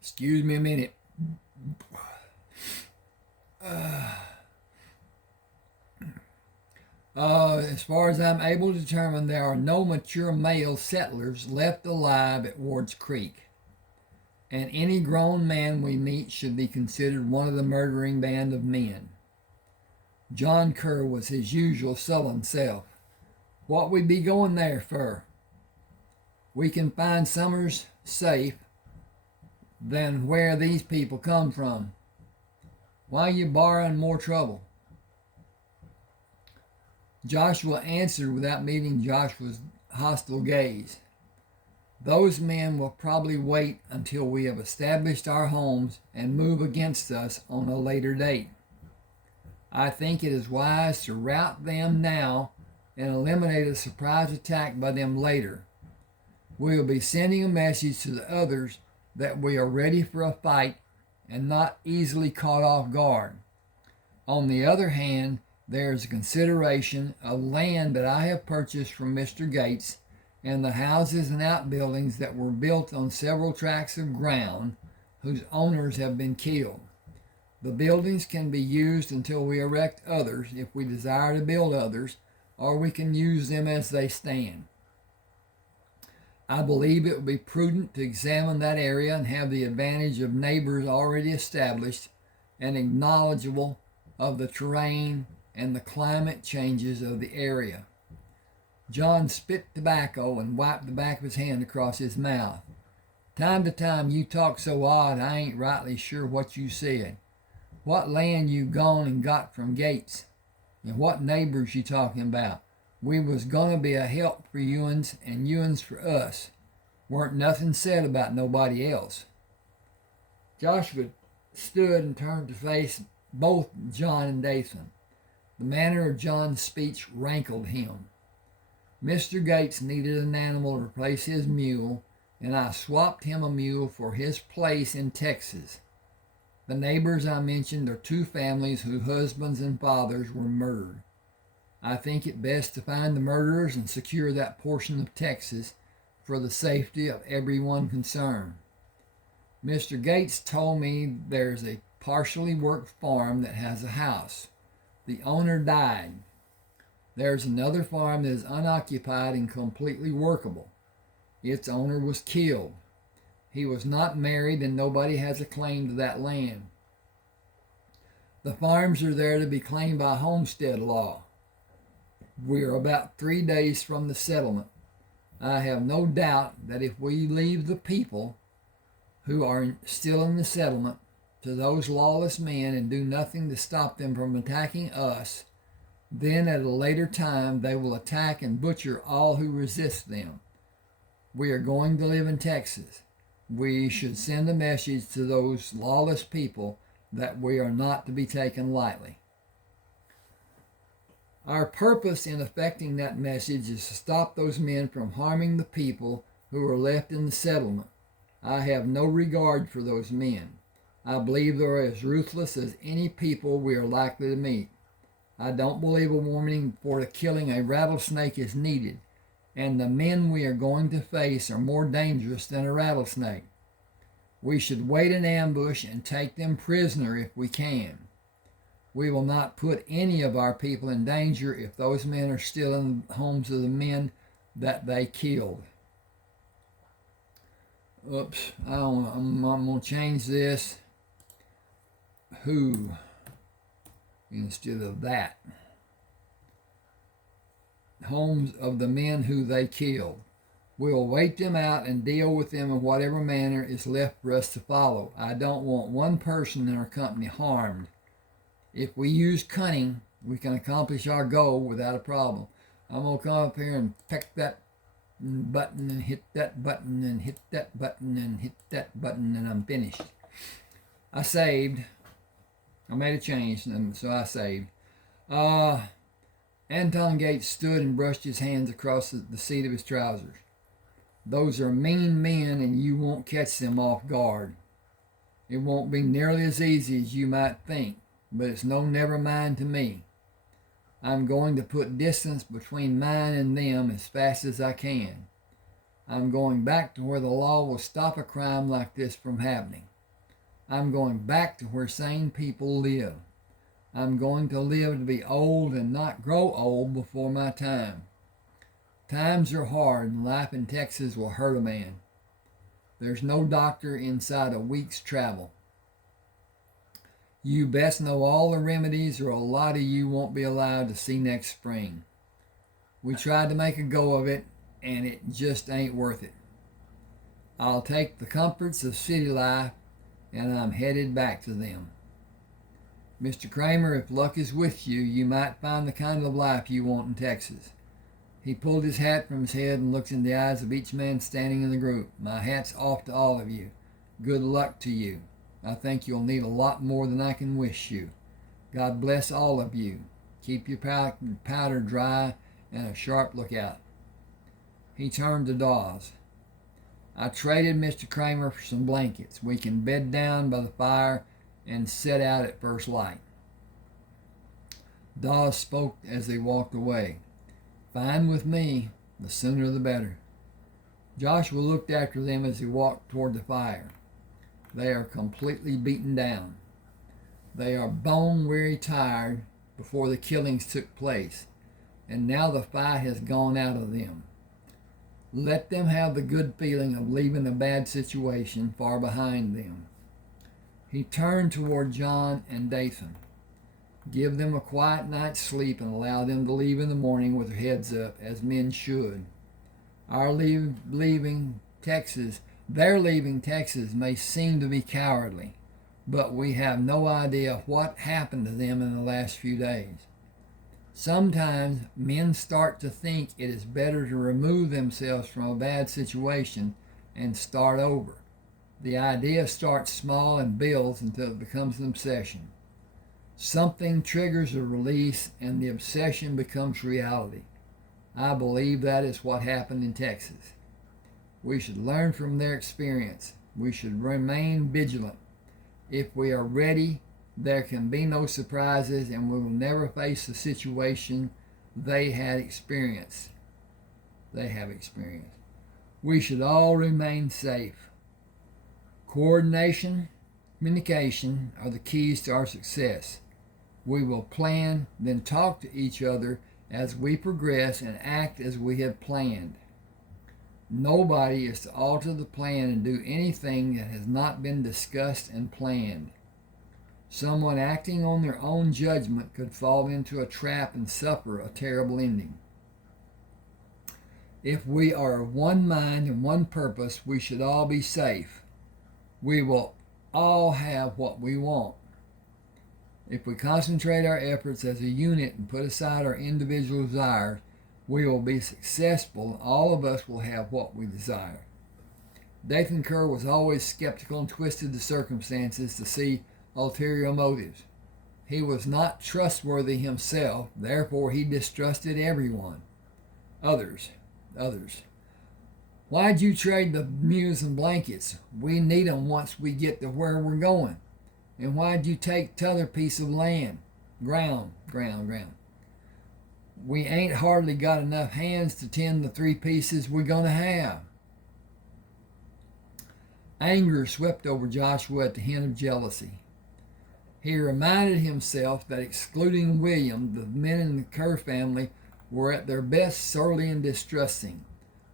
Excuse me a minute. As far as I'm able to determine, there are no mature male settlers left alive at Ward's Creek, and any grown man we meet should be considered one of the murdering band of men. John Kerr was his usual sullen self. What we be going there for? We can find Summers safe, than where these people come from. Why are you borrowing more trouble? Joshua answered without meeting Joshua's hostile gaze. Those men will probably wait until we have established our homes and move against us on a later date. I think it is wise to rout them now and eliminate a surprise attack by them later. We will be sending a message to the others that we are ready for a fight and not easily caught off guard. On the other hand, there is a consideration of land that I have purchased from Mr. Gates and the houses and outbuildings that were built on several tracts of ground whose owners have been killed. The buildings can be used until we erect others if we desire to build others, or we can use them as they stand. I believe it would be prudent to examine that area and have the advantage of neighbors already established and knowledgeable of the terrain and the climate changes of the area. John spit tobacco and wiped the back of his hand across his mouth. Time to time you talk so odd I ain't rightly sure what you said. What land you gone and got from Gates? And what neighbors you talking about? We was gonna be a help for you'uns and you'uns for us. Weren't nothing said about nobody else. Joshua stood and turned to face both John and Dathan. The manner of John's speech rankled him. Mr. Gates needed an animal to replace his mule, and I swapped him a mule for his place in Texas. The neighbors I mentioned are two families whose husbands and fathers were murdered. I think it best to find the murderers and secure that portion of Texas for the safety of everyone concerned. Mr. Gates told me there's a partially worked farm that has a house. The owner died. There's another farm that is unoccupied and completely workable. Its owner was killed. He was not married and nobody has a claim to that land. The farms are there to be claimed by homestead law. We are about 3 days from the settlement. I have no doubt that if we leave the people who are still in the settlement to those lawless men and do nothing to stop them from attacking us, then at a later time they will attack and butcher all who resist them. We are going to live in Texas. We should send a message to those lawless people that we are not to be taken lightly. Our purpose in effecting that message is to stop those men from harming the people who are left in the settlement. I have no regard for those men. I believe they are as ruthless as any people we are likely to meet. I don't believe a warning for the killing a rattlesnake is needed, and the men we are going to face are more dangerous than a rattlesnake. We should wait in ambush and take them prisoner if we can. We will not put any of our people in danger if those men are still in the homes of the men that they killed. Oops, I'm going to change this. Who instead of that. Homes of the men who they killed. We'll wait them out and deal with them in whatever manner is left for us to follow. I don't want one person in our company harmed. If we use cunning, we can accomplish our goal without a problem. I'm going to come up here and peck that button and hit that button and hit that button and hit that button, and I'm finished. I saved. I made a change, and so I saved. Anton Gates stood and brushed his hands across the seat of his trousers. Those are mean men, and you won't catch them off guard. It won't be nearly as easy as you might think, but it's no never mind to me. I'm going to put distance between mine and them as fast as I can. I'm going back to where the law will stop a crime like this from happening. I'm going back to where sane people live. I'm going to live to be old and not grow old before my time. Times are hard, and life in Texas will hurt a man. There's no doctor inside a week's travel. You best know all the remedies, or a lot of you won't be allowed to see next spring. We tried to make a go of it, and it just ain't worth it. I'll take the comforts of city life, and I'm headed back to them. Mr. Crammer, if luck is with you, you might find the kind of life you want in Texas. He pulled his hat from his head and looked in the eyes of each man standing in the group. My hat's off to all of you. Good luck to you. I think you'll need a lot more than I can wish you. God bless all of you. Keep your powder dry and a sharp lookout. He turned to Dawes. I traded Mr. Crammer for some blankets. We can bed down by the fire and set out at first light. Dawes spoke as they walked away. Fine with me, the sooner the better. Joshua looked after them as he walked toward the fire. They are completely beaten down. They are bone-weary tired before the killings took place, and now the fight has gone out of them. Let them have the good feeling of leaving a bad situation far behind them. He turned toward John and Dathan. Give them a quiet night's sleep and allow them to leave in the morning with their heads up, as men should. Their leaving Texas may seem to be cowardly, but we have no idea what happened to them in the last few days. Sometimes men start to think it is better to remove themselves from a bad situation and start over. The idea starts small and builds until it becomes an obsession. Something triggers a release and the obsession becomes reality. I believe that is what happened in Texas. We should learn from their experience. We should remain vigilant. If we are ready, there can be no surprises, and we will never face the situation they have experienced. We should all remain safe. Coordination, communication are the keys to our success. We will plan, then talk to each other as we progress and act as we have planned. Nobody is to alter the plan and do anything that has not been discussed and planned. Someone acting on their own judgment could fall into a trap and suffer a terrible ending. If we are of one mind and one purpose, we should all be safe. We will all have what we want. If we concentrate our efforts as a unit and put aside our individual desires, we will be successful, and all of us will have what we desire. Dathan Kerr was always skeptical and twisted the circumstances to see ulterior motives. He was not trustworthy himself, therefore he distrusted everyone. Others. Why'd you trade the mules and blankets? We need 'em once we get to where we're going. And why'd you take t'other piece of land? Ground. We ain't hardly got enough hands to tend the 3 pieces we're gonna have. Anger swept over Joshua at the hint of jealousy. He reminded himself that excluding William, the men in the Kerr family were at their best surly and distrusting.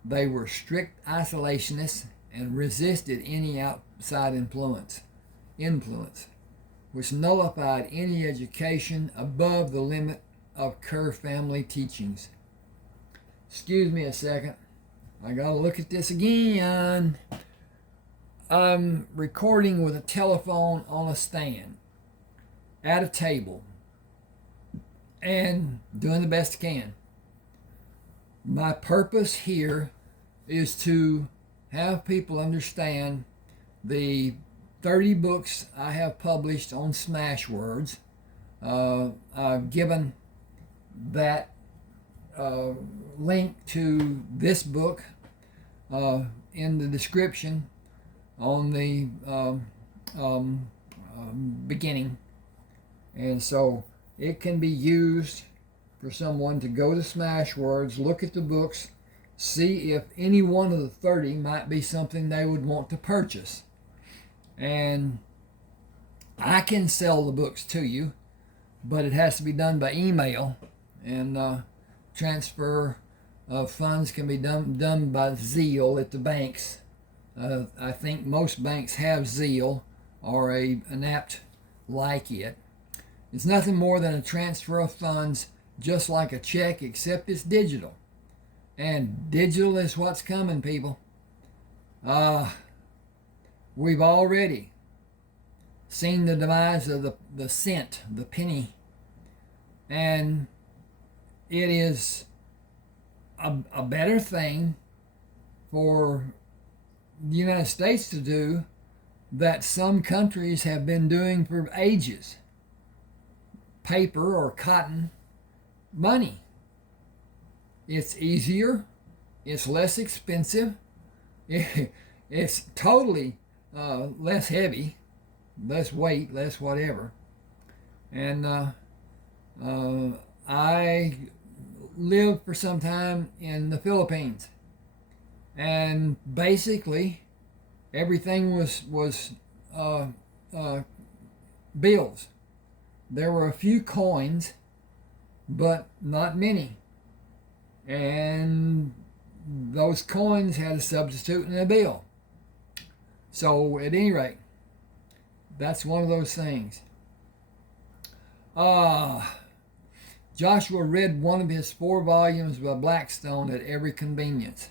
They were strict isolationists and resisted any outside influence, which nullified any education above the limit of Kerr family teachings. Excuse me a second. I gotta look at this again. I'm recording with a telephone on a stand at a table and doing the best I can. My purpose here is to have people understand the 30 books I have published on smash words. I've given that link to this book in the description on the beginning, and so it can be used for someone to go to Smashwords, look at the books, see if any one of the 30 might be something they would want to purchase. And I can sell the books to you, but it has to be done by email, and transfer of funds can be done by Zelle at the banks. I think most banks have Zelle or an app like it. It's nothing more than a transfer of funds, just like a check, except it's digital. And digital is what's coming, people. We've already seen the demise of the cent, the penny, and it is a better thing for the United States to do that some countries have been doing for ages. Paper or cotton money. It's easier, it's less expensive, it's totally less heavy, less weight, less whatever. And I lived for some time in the Philippines, and basically everything was bills. There were a few coins, but not many. And those coins had a substitute in a bill. So at any rate, that's one of those things. Joshua read one of his 4 volumes by Blackstone at every convenience.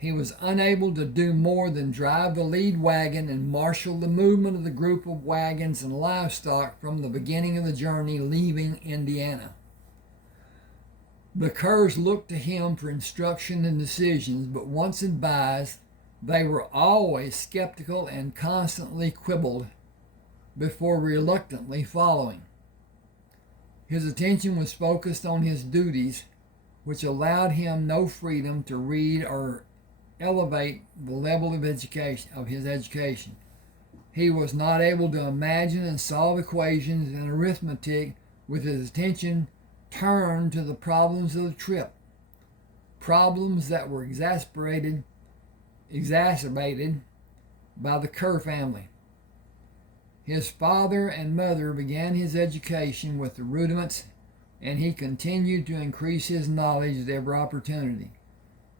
He was unable to do more than drive the lead wagon and marshal the movement of the group of wagons and livestock from the beginning of the journey leaving Indiana. The Kerrs looked to him for instruction and decisions, but once advised, they were always skeptical and constantly quibbled before reluctantly following. His attention was focused on his duties, which allowed him no freedom to read or elevate the level of his education. He was not able to imagine and solve equations and arithmetic with his attention turned to the problems of the trip, problems that were exacerbated by the Kerr family. His father and mother began his education with the rudiments, and he continued to increase his knowledge at every opportunity.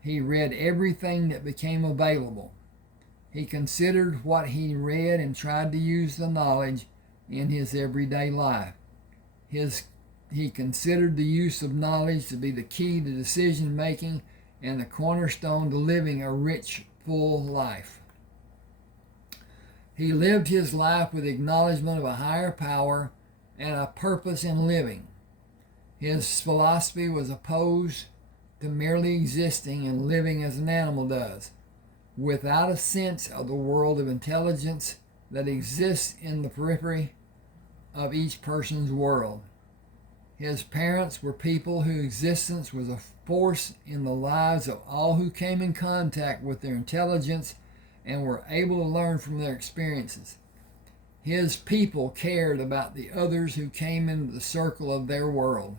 He read everything that became available. He considered what he read and tried to use the knowledge in his everyday life. He considered the use of knowledge to be the key to decision making and the cornerstone to living a rich, full life. He lived his life with acknowledgement of a higher power and a purpose in living. His philosophy was opposed to merely existing and living as an animal does, without a sense of the world of intelligence that exists in the periphery of each person's world. His parents were people whose existence was a force in the lives of all who came in contact with their intelligence and were able to learn from their experiences. His people cared about the others who came into the circle of their world.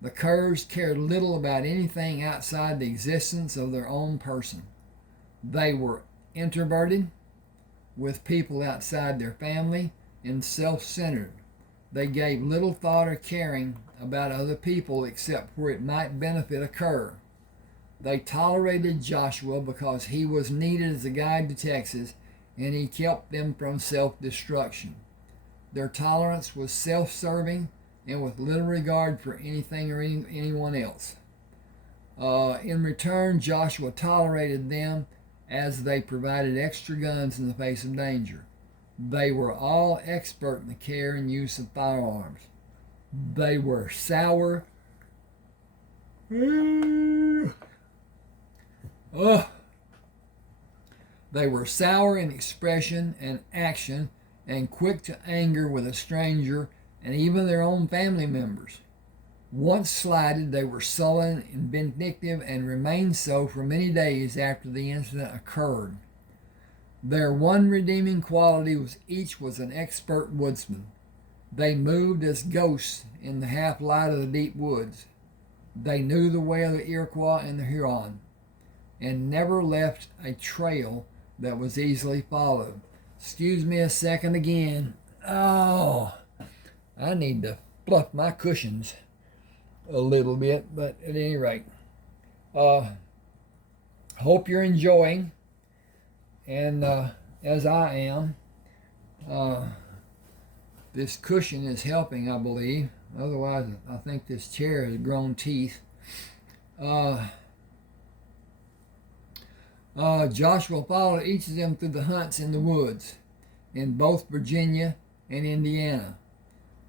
The Kerrs cared little about anything outside the existence of their own person. They were introverted, with people outside their family, and self-centered. They gave little thought or caring about other people except where it might benefit a Kerr. They tolerated Joshua because he was needed as a guide to Texas, and he kept them from self-destruction. Their tolerance was self-serving and with little regard for anything or anyone else. In return, Joshua tolerated them as they provided extra guns in the face of danger. They were all expert in the care and use of firearms. They were sour. They were sour in expression and action and quick to anger with a stranger and even their own family members. Once slighted, they were sullen and vindictive and remained so for many days after the incident occurred. Their one redeeming quality was each was an expert woodsman. They moved as ghosts in the half-light of the deep woods. They knew the way of the Iroquois and the Huron, and never left a trail that was easily followed. Excuse me a second again. Oh, I need to fluff my cushions a little bit, but at any rate, hope you're enjoying, and as I am, this cushion is helping, I believe. Otherwise, I think this chair has grown teeth. Joshua followed each of them through the hunts in the woods in both Virginia and Indiana.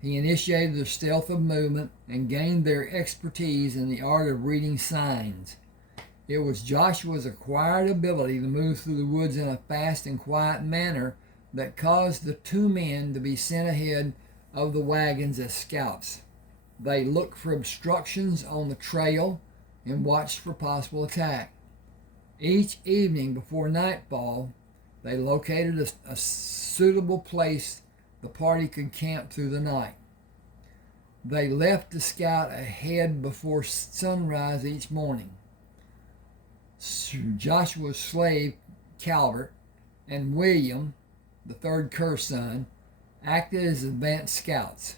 He initiated their stealth of movement and gained their expertise in the art of reading signs. It was Joshua's acquired ability to move through the woods in a fast and quiet manner that caused the two men to be sent ahead of the wagons as scouts. They looked for obstructions on the trail and watched for possible attack. Each evening before nightfall, they located a suitable place the party could camp through the night. They left to scout ahead before sunrise each morning. Joshua's slave, Calvert, and William, the third Kerr's son, acted as advanced scouts.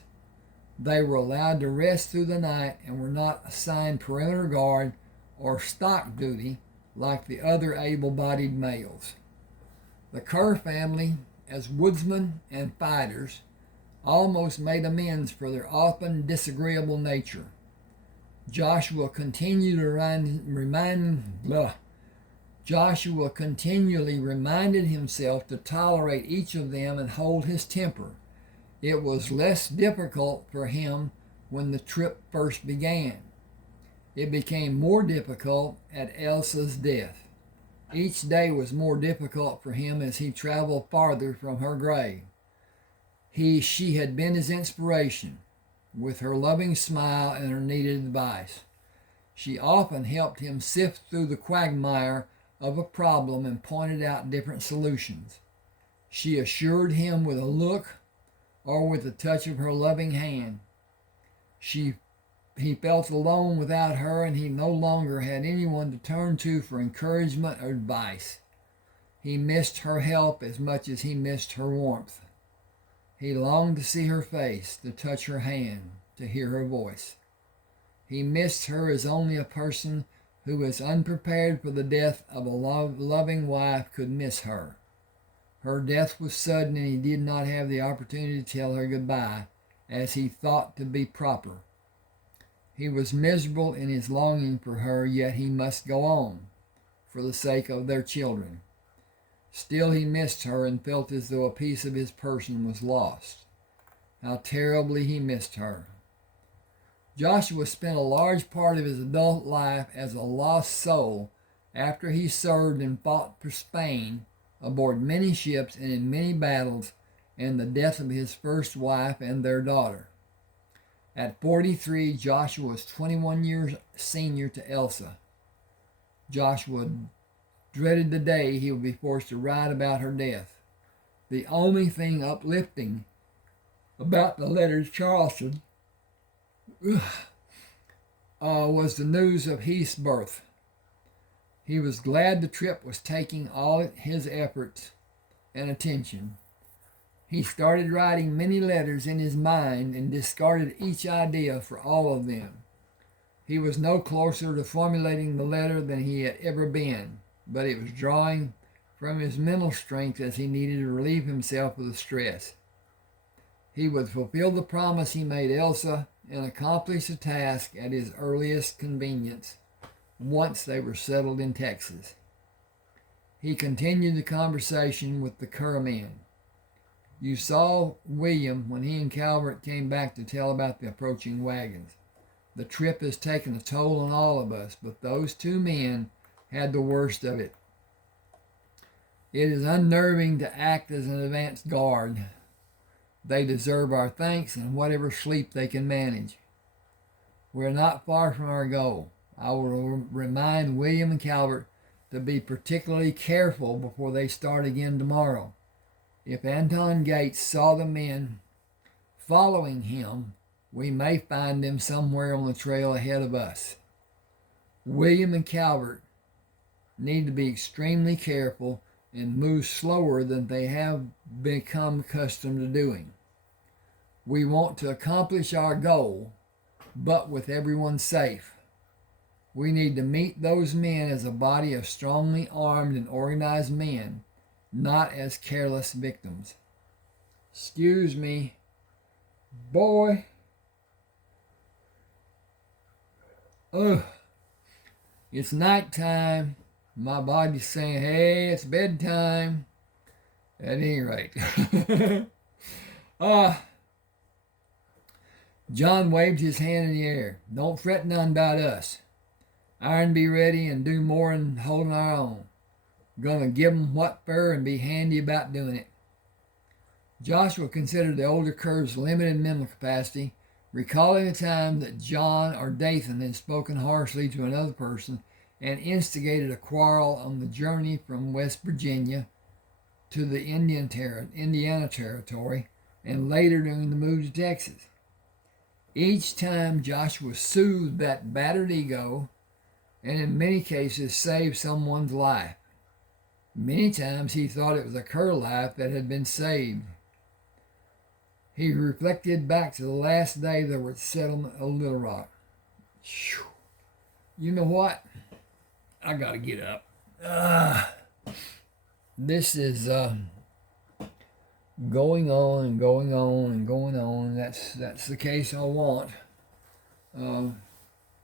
They were allowed to rest through the night and were not assigned perimeter guard or stock duty like the other able-bodied males. The Kerr family, as woodsmen and fighters, almost made amends for their often disagreeable nature. Joshua continually reminded himself to tolerate each of them and hold his temper. It was less difficult for him when the trip first began. It became more difficult at Elsa's death. Each day was more difficult for him as he traveled farther from her grave. She had been his inspiration, with her loving smile and her needed advice. She often helped him sift through the quagmire of a problem and pointed out different solutions. She assured him with a look or with the touch of her loving hand. He felt alone without her, and he no longer had anyone to turn to for encouragement or advice. He missed her help as much as he missed her warmth. He longed to see her face, to touch her hand, to hear her voice. He missed her as only a person who is unprepared for the death of a loving wife could miss her. Her death was sudden, and he did not have the opportunity to tell her goodbye, as he thought to be proper. He was miserable in his longing for her, yet he must go on, for the sake of their children. Still he missed her and felt as though a piece of his person was lost. How terribly he missed her. Joshua spent a large part of his adult life as a lost soul after he served and fought for Spain aboard many ships and in many battles, and the death of his first wife and their daughter. At 43, Joshua was 21 years senior to Elsa. Joshua dreaded the day he would be forced to write about her death. The only thing uplifting about the letters Charleston was the news of Heath's birth. He was glad the trip was taking all his efforts and attention. He started writing many letters in his mind and discarded each idea for all of them. He was no closer to formulating the letter than he had ever been, but it was drawing from his mental strength as he needed to relieve himself of the stress. He would fulfill the promise he made Elsa and accomplish the task at his earliest convenience once they were settled in Texas. He continued the conversation with the Kerr men. You saw William when he and Calvert came back to tell about the approaching wagons. The trip has taken a toll on all of us, but those two men had the worst of it. It is unnerving to act as an advance guard. They deserve our thanks and whatever sleep they can manage. We're not far from our goal. I will remind William and Calvert to be particularly careful before they start again tomorrow. If Anton Gates saw the men following him, we may find them somewhere on the trail ahead of us. William and Calvert need to be extremely careful and move slower than they have become accustomed to doing. We want to accomplish our goal, but with everyone safe. We need to meet those men as a body of strongly armed and organized men, not as careless victims. Excuse me, boy. Ugh. It's nighttime, My body's saying, hey, it's bedtime. At any rate. John waved his hand in the air. Don't fret none about us. Iron be ready and do more than holding our own. Gonna give 'em what fur and be handy about doing it. Joshua considered the older cur's limited mental capacity, recalling the time that John or Dathan had spoken harshly to another person and instigated a quarrel on the journey from West Virginia to the Indiana Territory, and later during the move to Texas. Each time Joshua soothed that battered ego, and in many cases saved someone's life. Many times he thought it was a cur life that had been saved. He reflected back to the last day they were at the settlement of Little Rock. You know what? I gotta get up. This is going on and going on and going on. That's the case I want.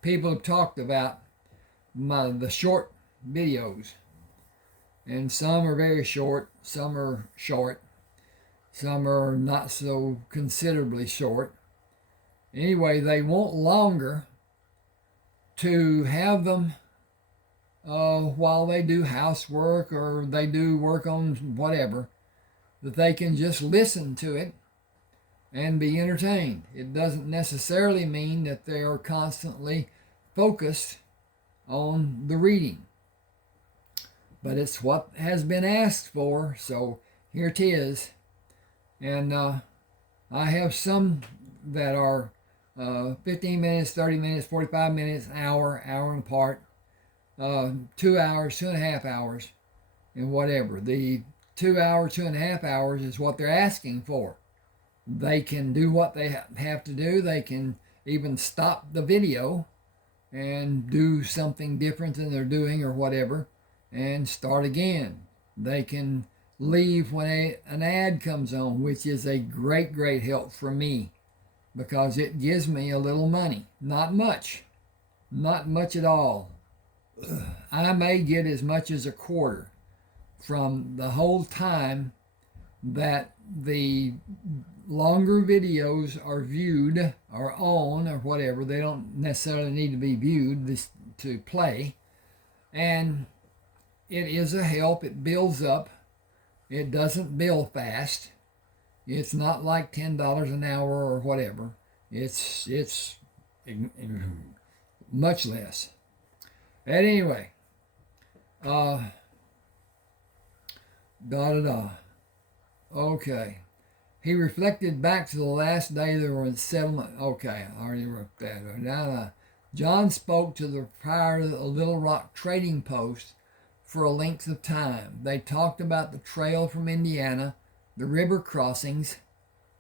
People have talked about the short videos, and some are very short, some are short, some are not so considerably short. Anyway, they want longer to have them while they do housework or they do work on whatever, that they can just listen to it and be entertained. It doesn't necessarily mean that they are constantly focused on the reading, but it's what has been asked for, so here it is. And I have some that are 15 minutes, 30 minutes, 45 minutes, hour and apart, 2 hours, 2.5 hours, and whatever. The 2 hours, 2.5 hours is what they're asking for. They can do what they have to do. They can even stop the video and do something different than they're doing or whatever and start again. They can leave when an ad comes on, which is a great help for me because it gives me a little money. Not much at all. I may get as much as a quarter from the whole time that the longer videos are viewed or on or whatever. They don't necessarily need to be viewed to play. And it is a help. It builds up. It doesn't bill fast. It's not like $10 an hour or whatever. It's much less. At anyway, Okay. He reflected back to the last day they were in settlement. Okay, I already wrote that. Now, John spoke to the proprietor of the Little Rock trading post for a length of time. They talked about the trail from Indiana, the river crossings,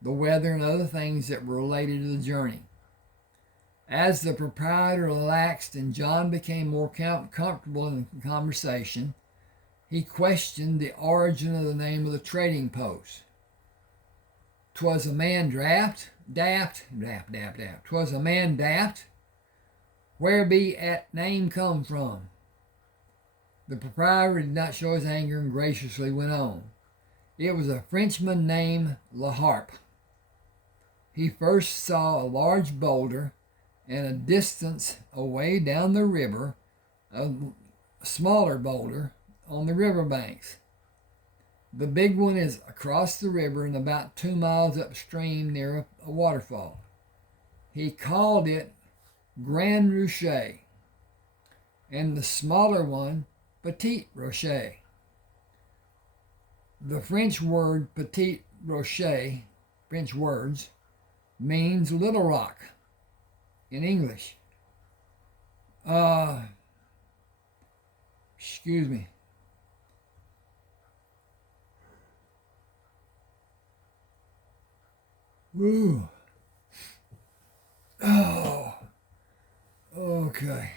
the weather, and other things that were related to the journey. As the proprietor relaxed and John became more comfortable in the conversation, he questioned the origin of the name of the trading post. 'Twas a man daft. 'Twas a man daft. Where be 'at name come from? The proprietor did not show his anger and graciously went on. It was a Frenchman named La Harpe. He first saw a large boulder and a distance away down the river, a smaller boulder on the river banks. The big one is across the river and about 2 miles upstream near a waterfall. He called it Grand Rocher, and the smaller one Petit Rocher. The French word Petit Rocher, French words, means Little Rock in English. Excuse me. Woo. Oh. Okay.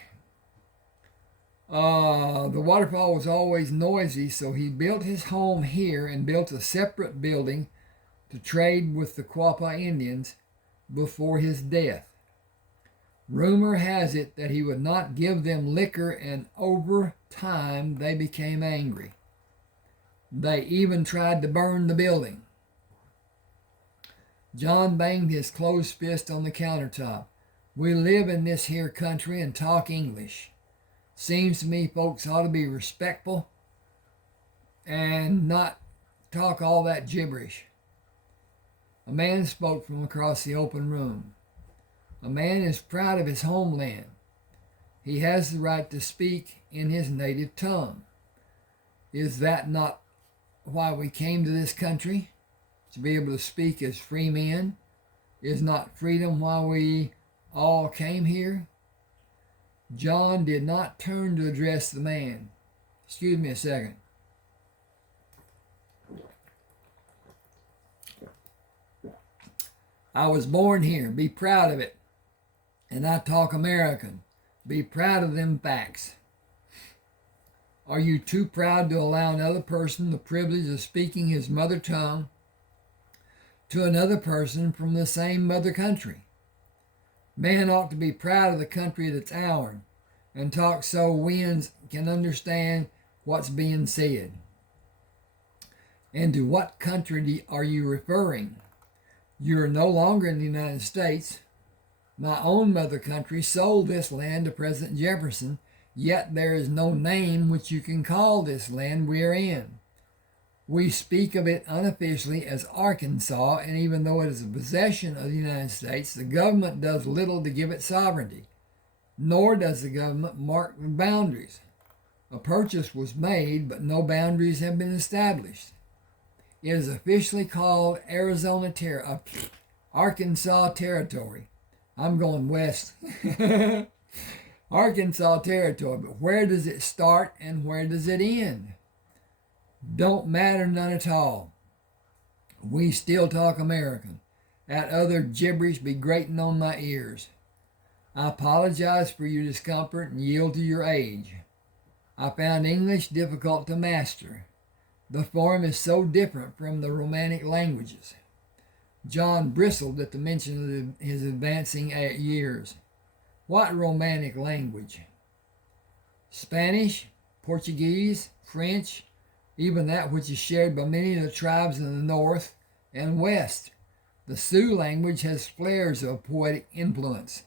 The waterfall was always noisy, so he built his home here and built a separate building to trade with the Quapaw Indians before his death. Rumor has it that he would not give them liquor, and over time they became angry. They even tried to burn the building. John banged his closed fist on the countertop. We live in this here country and talk English. Seems to me folks ought to be respectful and not talk all that gibberish. A man spoke from across the open room. A man is proud of his homeland. He has the right to speak in his native tongue. Is that not why we came to this country? To be able to speak as free men? Is not freedom why we all came here? John did not turn to address the man. Excuse me a second. I was born here. Be proud of it. And I talk American. Be proud of them facts. Are you too proud to allow another person the privilege of speaking his mother tongue to another person from the same mother country? Man ought to be proud of the country that's ours and talk so winds can understand what's being said. And to what country are you referring? You are no longer in the United States. My own mother country sold this land to President Jefferson, yet there is no name which you can call this land we are in. We speak of it unofficially as Arkansas, and even though it is a possession of the United States, the government does little to give it sovereignty, nor does the government mark the boundaries. A purchase was made, but no boundaries have been established. It is officially called Arkansas Territory. I'm going west. Arkansas Territory, but where does it start and where does it end? Don't matter none at all. We still talk American. That other gibberish be grating on my ears. I apologize for your discomfort and yield to your age. I found English difficult to master. The form is so different from the Romantic languages. John bristled at the mention of his advancing years. What Romantic language? Spanish, Portuguese, French, even that which is shared by many of the tribes in the north and west. The Sioux language has flares of poetic influence.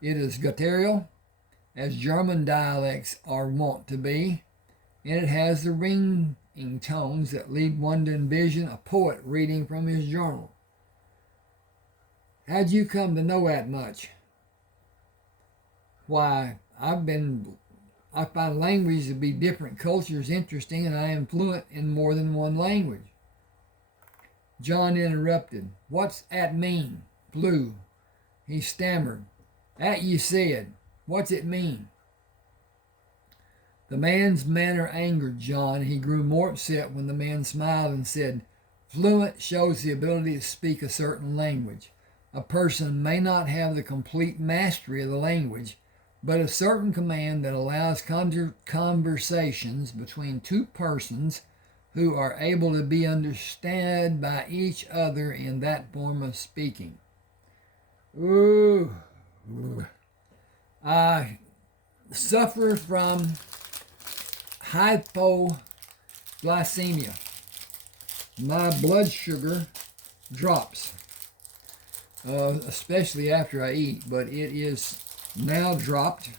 It is guttural, as German dialects are wont to be, and it has the ringing tones that lead one to envision a poet reading from his journal. How'd you come to know that much? Why, I find language to be different cultures interesting, and I am fluent in more than one language. John interrupted. What's that mean? Blue. He stammered. That you said. What's it mean? The man's manner angered John. He grew more upset when the man smiled and said, Fluent shows the ability to speak a certain language. A person may not have the complete mastery of the language, but a certain command that allows conversations between two persons who are able to be understood by each other in that form of speaking. Ooh. I suffer from hypoglycemia. My blood sugar drops, especially after I eat, but it is now dropped.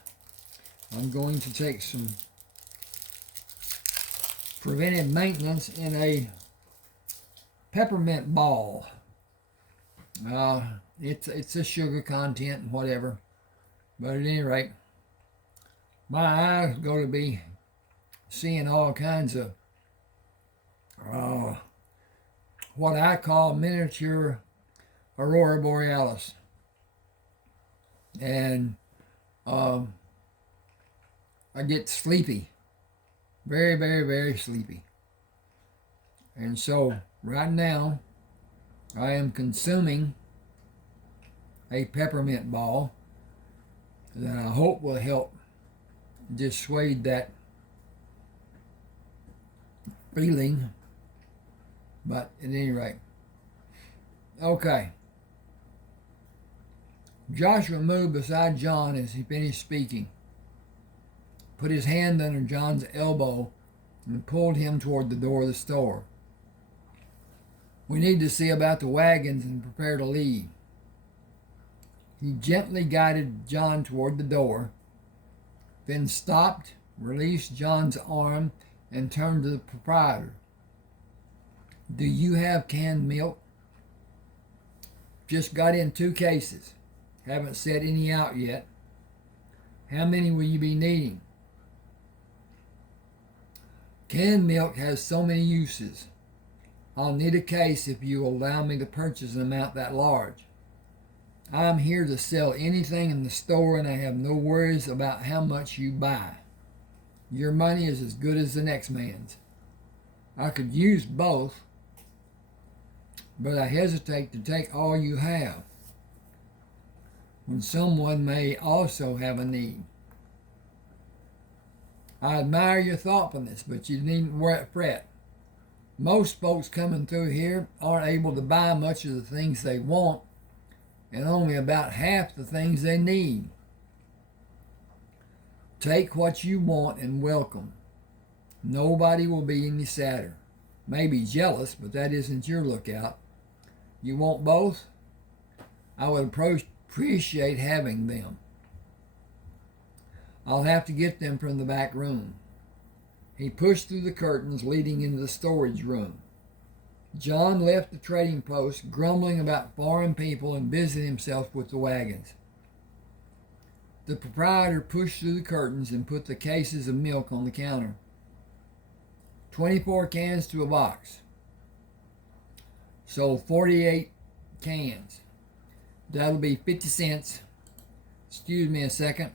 I'm going to take some preventive maintenance in a peppermint ball. It's a sugar content and whatever, but at any rate, my eyes are going to be seeing all kinds of what I call miniature aurora borealis, and I get sleepy, very, very, very sleepy. And so right now I am consuming a peppermint ball that I hope will help dissuade that feeling. But at any rate, okay. Joshua moved beside John as he finished speaking, put his hand under John's elbow, and pulled him toward the door of the store. We need to see about the wagons and prepare to leave. He gently guided John toward the door, then stopped, released John's arm, and turned to the proprietor. Do you have canned milk? Just got in 2 cases. Haven't set any out yet. How many will you be needing? Canned milk has so many uses. I'll need a case if you will allow me to purchase an amount that large. I'm here to sell anything in the store, and I have no worries about how much you buy. Your money is as good as the next man's. I could use both, but I hesitate to take all you have when someone may also have a need. I admire your thoughtfulness, but you needn't fret. Most folks coming through here aren't able to buy much of the things they want, and only about half the things they need. Take what you want and welcome. Nobody will be any sadder. Maybe jealous, but that isn't your lookout. You want both? I would appreciate having them. I'll have to get them from the back room. He pushed through the curtains leading into the storage room. John left the trading post, grumbling about foreign people, and busied himself with the wagons. The proprietor pushed through the curtains and put the cases of milk on the counter. 24 cans to a box. Sold 48 cans. That'll be 50 cents. Excuse me a second.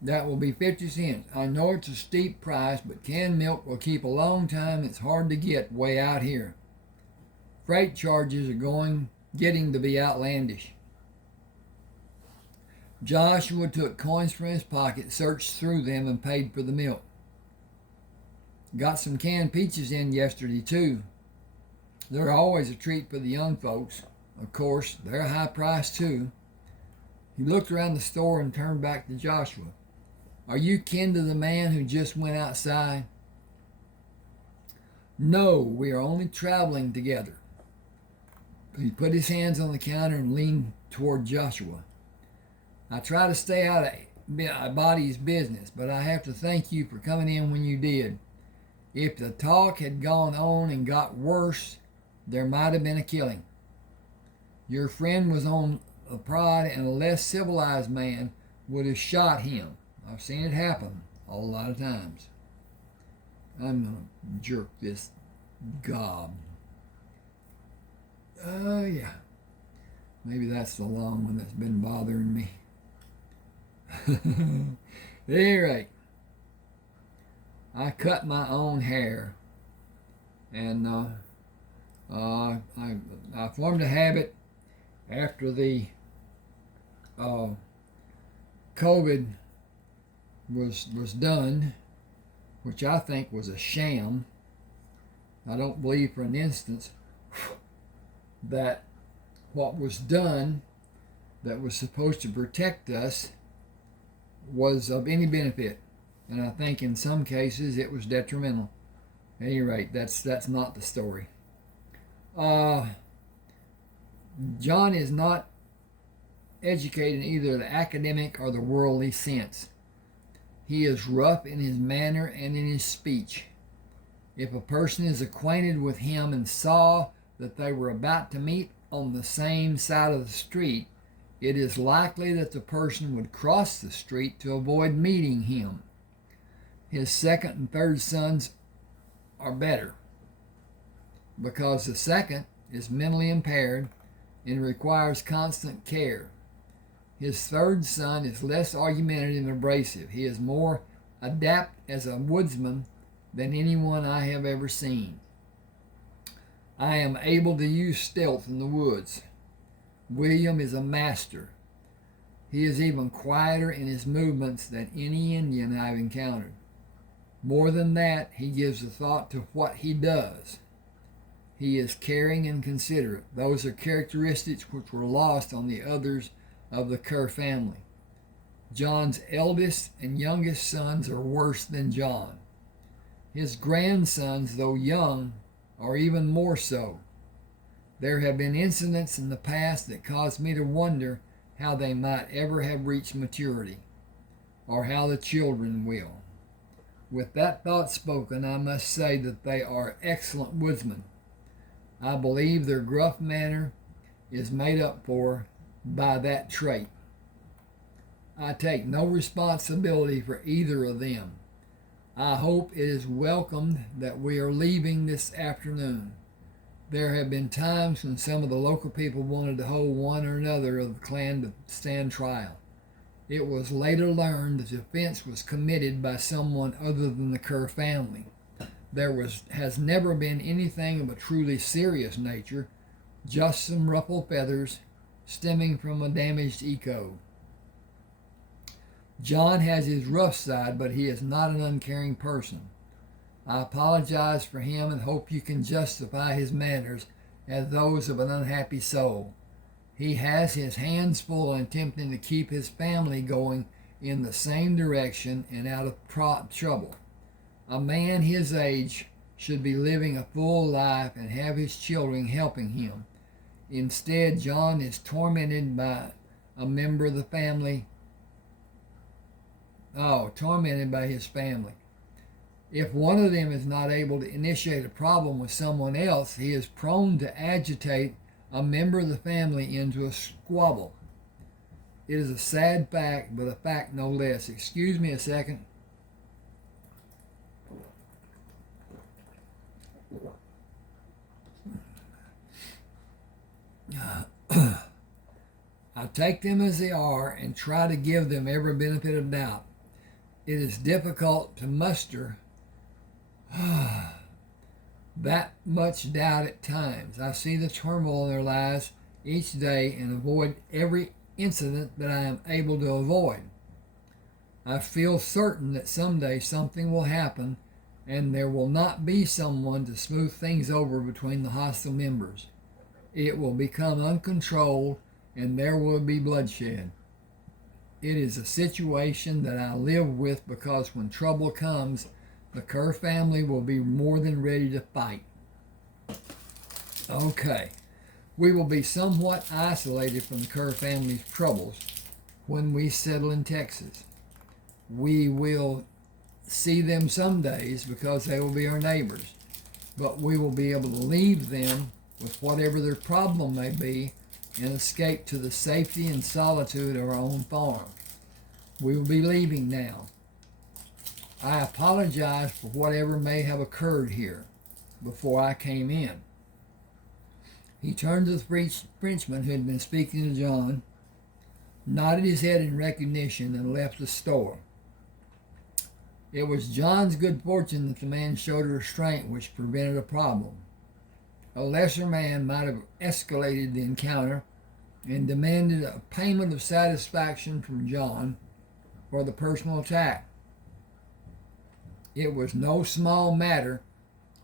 That will be 50 cents. I know it's a steep price, but canned milk will keep a long time. It's hard to get way out here. Freight charges are getting to be outlandish. Joshua took coins from his pocket, searched through them, and paid for the milk. Got some canned peaches in yesterday, too. They're always a treat for the young folks. Of course, they're a high price, too. He looked around the store and turned back to Joshua. Are you kin to the man who just went outside? No, we are only traveling together. He put his hands on the counter and leaned toward Joshua. I try to stay out of body's business, but I have to thank you for coming in when you did. If the talk had gone on and got worse, there might have been a killing. Your friend was on a prod, and a less civilized man would have shot him. I've seen it happen a lot of times. I'm going to jerk this gob. Oh, yeah. Maybe that's the long one that's been bothering me. At any rate, I cut my own hair, and I formed a habit after the COVID was done, which I think was a sham. I don't believe for an instant that what was done that was supposed to protect us was of any benefit, and I think in some cases it was detrimental. At any rate, that's not the story. John is not educated in either the academic or the worldly sense. He is rough in his manner and in his speech. If a person is acquainted with him and saw that they were about to meet on the same side of the street, it is likely that the person would cross the street to avoid meeting him. His second and third sons are better, because the second is mentally impaired and requires constant care. His third son is less argumentative and abrasive. He is more adept as a woodsman than anyone I have ever seen. I am able to use stealth in the woods. William is a master. He is even quieter in his movements than any Indian I've encountered. More than that, he gives a thought to what he does. He is caring and considerate. Those are characteristics which were lost on the others of the Kerr family. John's eldest and youngest sons are worse than John. His grandsons, though young, are even more so. There have been incidents in the past that caused me to wonder how they might ever have reached maturity, or how the children will. With that thought spoken, I must say that they are excellent woodsmen. I believe their gruff manner is made up for by that trait. I take no responsibility for either of them. I hope it is welcomed that we are leaving this afternoon. There have been times when some of the local people wanted to hold one or another of the clan to stand trial. It was later learned that the offense was committed by someone other than the Kerr family. There has never been anything of a truly serious nature, just some ruffled feathers stemming from a damaged echo. John has his rough side, but he is not an uncaring person. I apologize for him and hope you can justify his manners as those of an unhappy soul. He has his hands full in attempting to keep his family going in the same direction and out of trouble. A man his age should be living a full life and have his children helping him. Instead, John is tormented by a member of the family. Tormented by his family. If one of them is not able to initiate a problem with someone else, he is prone to agitate a member of the family into a squabble. It is a sad fact, but a fact no less. Excuse me a second. I take them as they are and try to give them every benefit of doubt. It is difficult to muster that much doubt at times. I see the turmoil in their lives each day and avoid every incident that I am able to avoid. I feel certain that someday something will happen and there will not be someone to smooth things over between the hostile members. It will become uncontrolled and there will be bloodshed. It is a situation that I live with because when trouble comes, the Kerr family will be more than ready to fight. Okay, we will be somewhat isolated from the Kerr family's troubles when we settle in Texas. We will see them some days because they will be our neighbors, but we will be able to leave them with whatever their problem may be and escape to the safety and solitude of our own farm. We will be leaving now. I apologize for whatever may have occurred here before I came in. He turned to the Frenchman who had been speaking to John, nodded his head in recognition, and left the store. It was John's good fortune that the man showed a restraint which prevented a problem. A lesser man might have escalated the encounter and demanded a payment of satisfaction from John for the personal attack. It was no small matter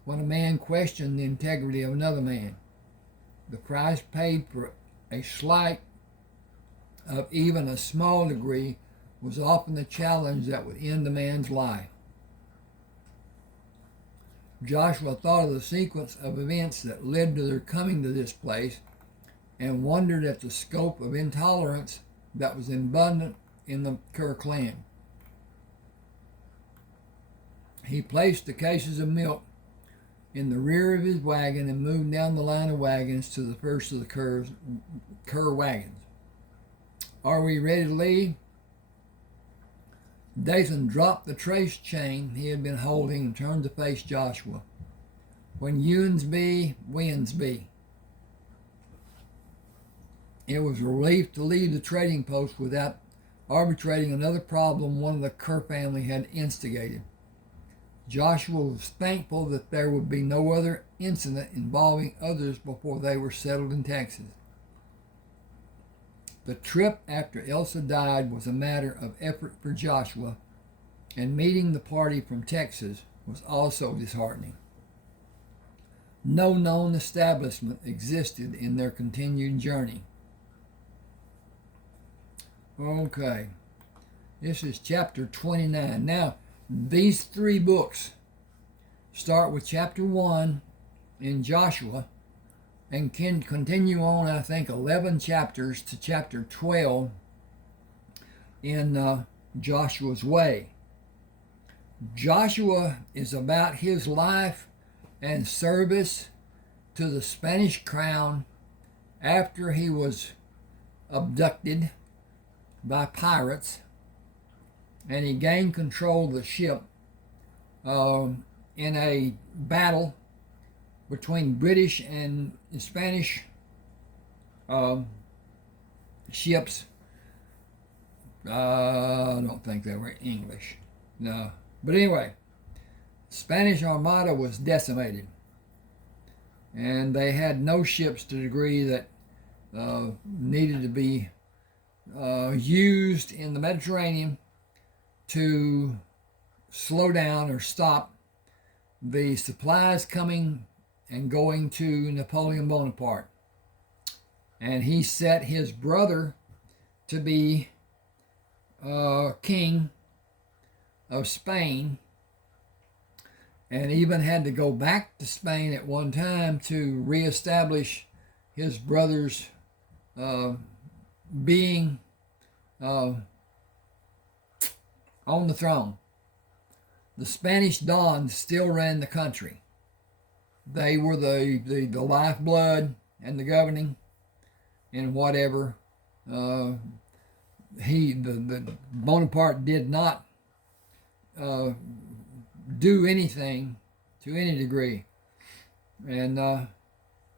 when a man questioned the integrity of another man. The price paid for a slight of even a small degree was often the challenge that would end the man's life. Joshua thought of the sequence of events that led to their coming to this place and wondered at the scope of intolerance that was abundant in the Kerr clan. He placed the cases of milk in the rear of his wagon and moved down the line of wagons to the first of the Kerr wagons. Are we ready to leave? Dathan dropped the trace chain he had been holding and turned to face Joshua. When Ewins be, wins be. It was a relief to leave the trading post without arbitrating another problem one of the Kerr family had instigated. Joshua was thankful that there would be no other incident involving others before they were settled in Texas. The trip after Elsa died was a matter of effort for Joshua, and meeting the party from Texas was also disheartening. No known establishment existed in their continued journey. Okay, this is chapter 29. Now, these 3 books start with chapter 1 in Joshua and can continue on, I think, 11 chapters to chapter 12 in Joshua's Way. Joshua is about his life and service to the Spanish crown after he was abducted by pirates, and he gained control of the ship in a battle between British and Spanish ships. I don't think they were English. No. But anyway, Spanish Armada was decimated, and they had no ships to the degree that needed to be used in the Mediterranean to slow down or stop the supplies coming and going to Napoleon Bonaparte. And he set his brother to be king of Spain, and even had to go back to Spain at one time to reestablish his brother's being on the throne. The Spanish Dons still ran the country. They were the lifeblood and the governing and whatever. The Bonaparte did not do anything to any degree, and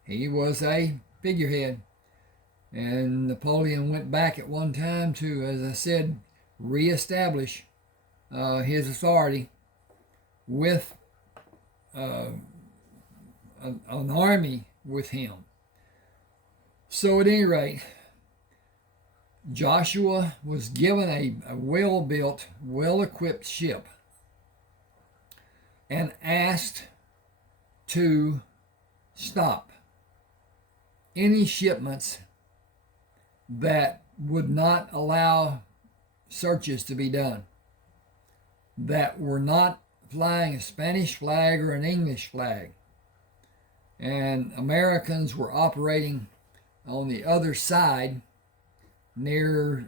he was a figurehead. And Napoleon went back at one time to, as I said, reestablish his authority with an army with him. So at any rate, Joshua was given a well-built, well-equipped ship and asked to stop any shipments that would not allow searches to be done, that were not flying a Spanish flag or an English flag. And Americans were operating on the other side near,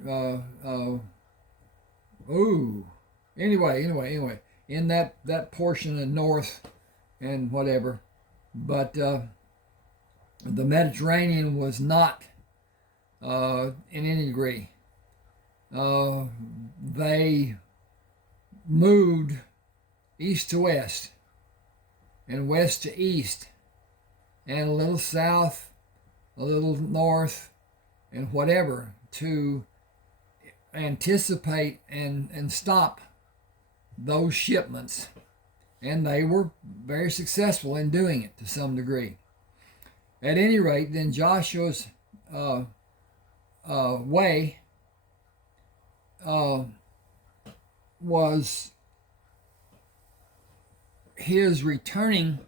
anyway, in that portion of north and whatever. But the Mediterranean was not in any degree. They moved east to west and west to east and a little south, a little north, and whatever to anticipate and stop those shipments. And they were very successful in doing it to some degree. At any rate, then Joshua's way was his returning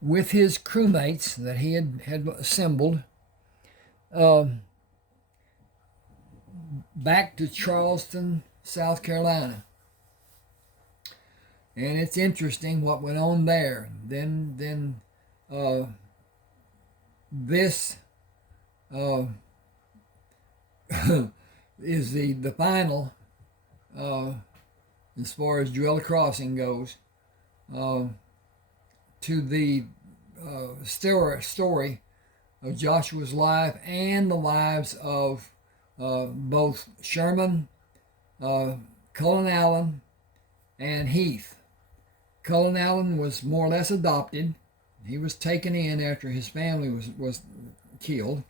with his crewmates that he had assembled back to Charleston, South Carolina. And it's interesting what went on there. Then this is the final, as far as Jewella Crossing goes, to the story of Joshua's life and the lives of both Sherman, Cullen Allen, and Heath. Cullen Allen was more or less adopted. He was taken in after his family was killed,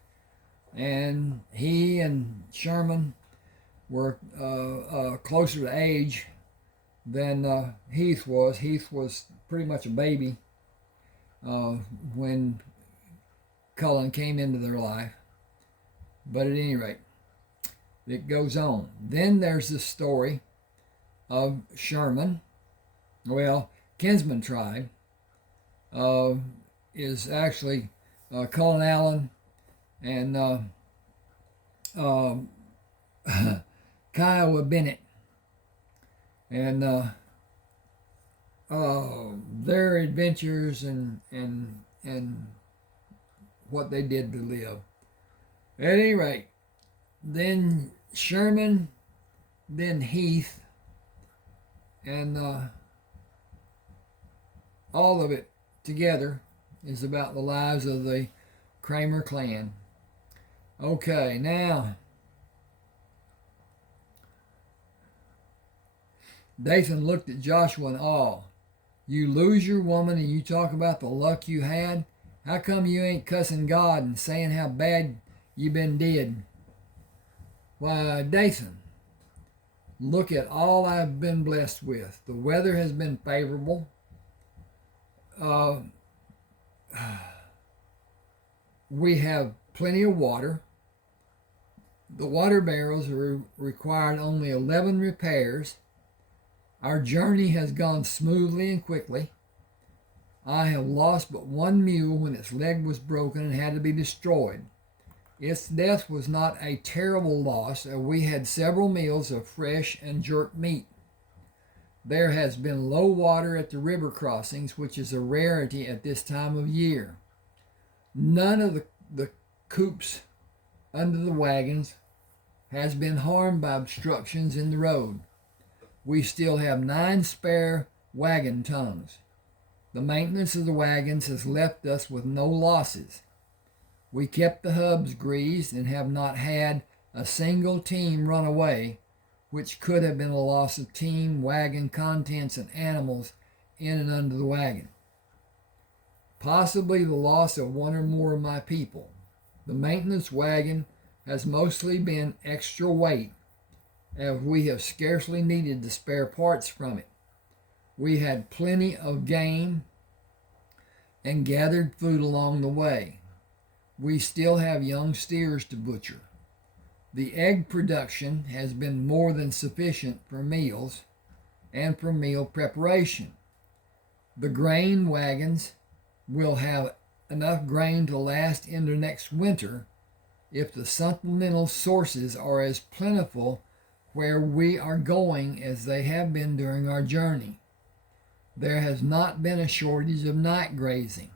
and he and Sherman were closer to age than Heath was. Heath was pretty much a baby when Cullen came into their life. But at any rate, that goes on. Then there's the story of Sherman. Well, Kinsman tribe is actually Cullen Allen and Kiowa Bennett, and their adventures and what they did to live. At any rate, then Sherman, then Heath, and all of it together is about the lives of the Crammer clan. Okay, now Dathan looked at Joshua in awe. You lose your woman and you talk about the luck you had? How come you ain't cussing God and saying how bad you been did? Why, Dathan, look at all I've been blessed with. The weather has been favorable. We have plenty of water. The water barrels required only 11 repairs. Our journey has gone smoothly and quickly. I have lost but one mule when its leg was broken and had to be destroyed. Its death was not a terrible loss, as we had several meals of fresh and jerked meat. There has been low water at the river crossings, which is a rarity at this time of year. None of the coops under the wagons has been harmed by obstructions in the road. We still have 9 spare wagon tongues. The maintenance of the wagons has left us with no losses. We kept the hubs greased and have not had a single team run away, which could have been a loss of team, wagon, contents, and animals in and under the wagon. Possibly the loss of one or more of my people. The maintenance wagon has mostly been extra weight, as we have scarcely needed the spare parts from it. We had plenty of game and gathered food along the way. We still have young steers to butcher. The egg production has been more than sufficient for meals and for meal preparation. The grain wagons will have enough grain to last into next winter if the supplemental sources are as plentiful where we are going as they have been during our journey. There has not been a shortage of night grazing.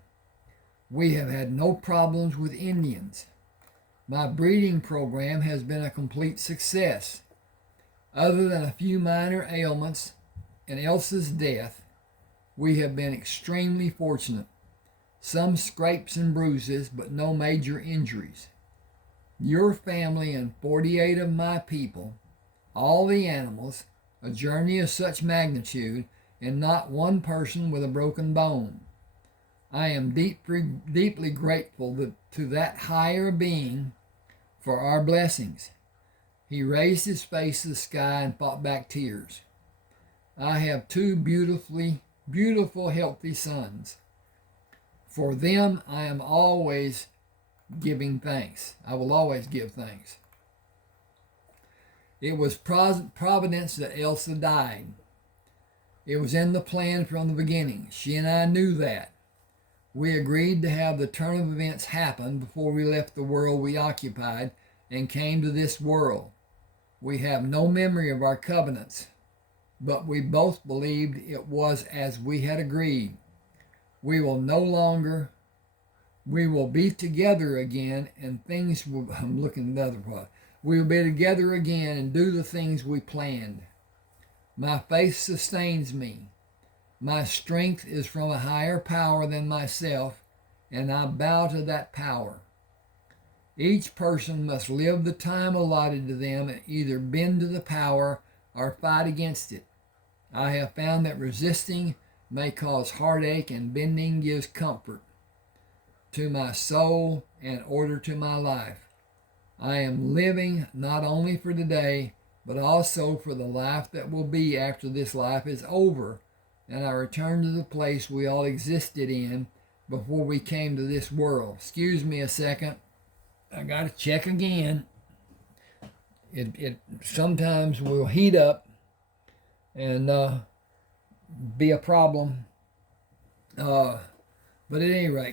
We have had no problems with Indians. My breeding program has been a complete success. Other than a few minor ailments and Elsa's death, we have been extremely fortunate. Some scrapes and bruises, but no major injuries. Your family and 48 of my people, all the animals, a journey of such magnitude, and not one person with a broken bone. I am deeply grateful to that higher being for our blessings. He raised his face to the sky and fought back tears. I have 2 beautiful, healthy sons. For them, I am always giving thanks. I will always give thanks. It was providence that Elsa died. It was in the plan from the beginning. She and I knew that. We agreed to have the turn of events happen before we left the world we occupied and came to this world. We have no memory of our covenants, but we both believed it was as we had agreed. We will be together again and things will, I'm looking at another part. We will be together again and do the things we planned. My faith sustains me. My strength is from a higher power than myself, and I bow to that power. Each person must live the time allotted to them and either bend to the power or fight against it. I have found that resisting may cause heartache and bending gives comfort to my soul and order to my life. I am living not only for today, but also for the life that will be after this life is over, and I return to the place we all existed in before we came to this world. Excuse me a second. I got to check again. it sometimes will heat up and be a problem. But at any rate,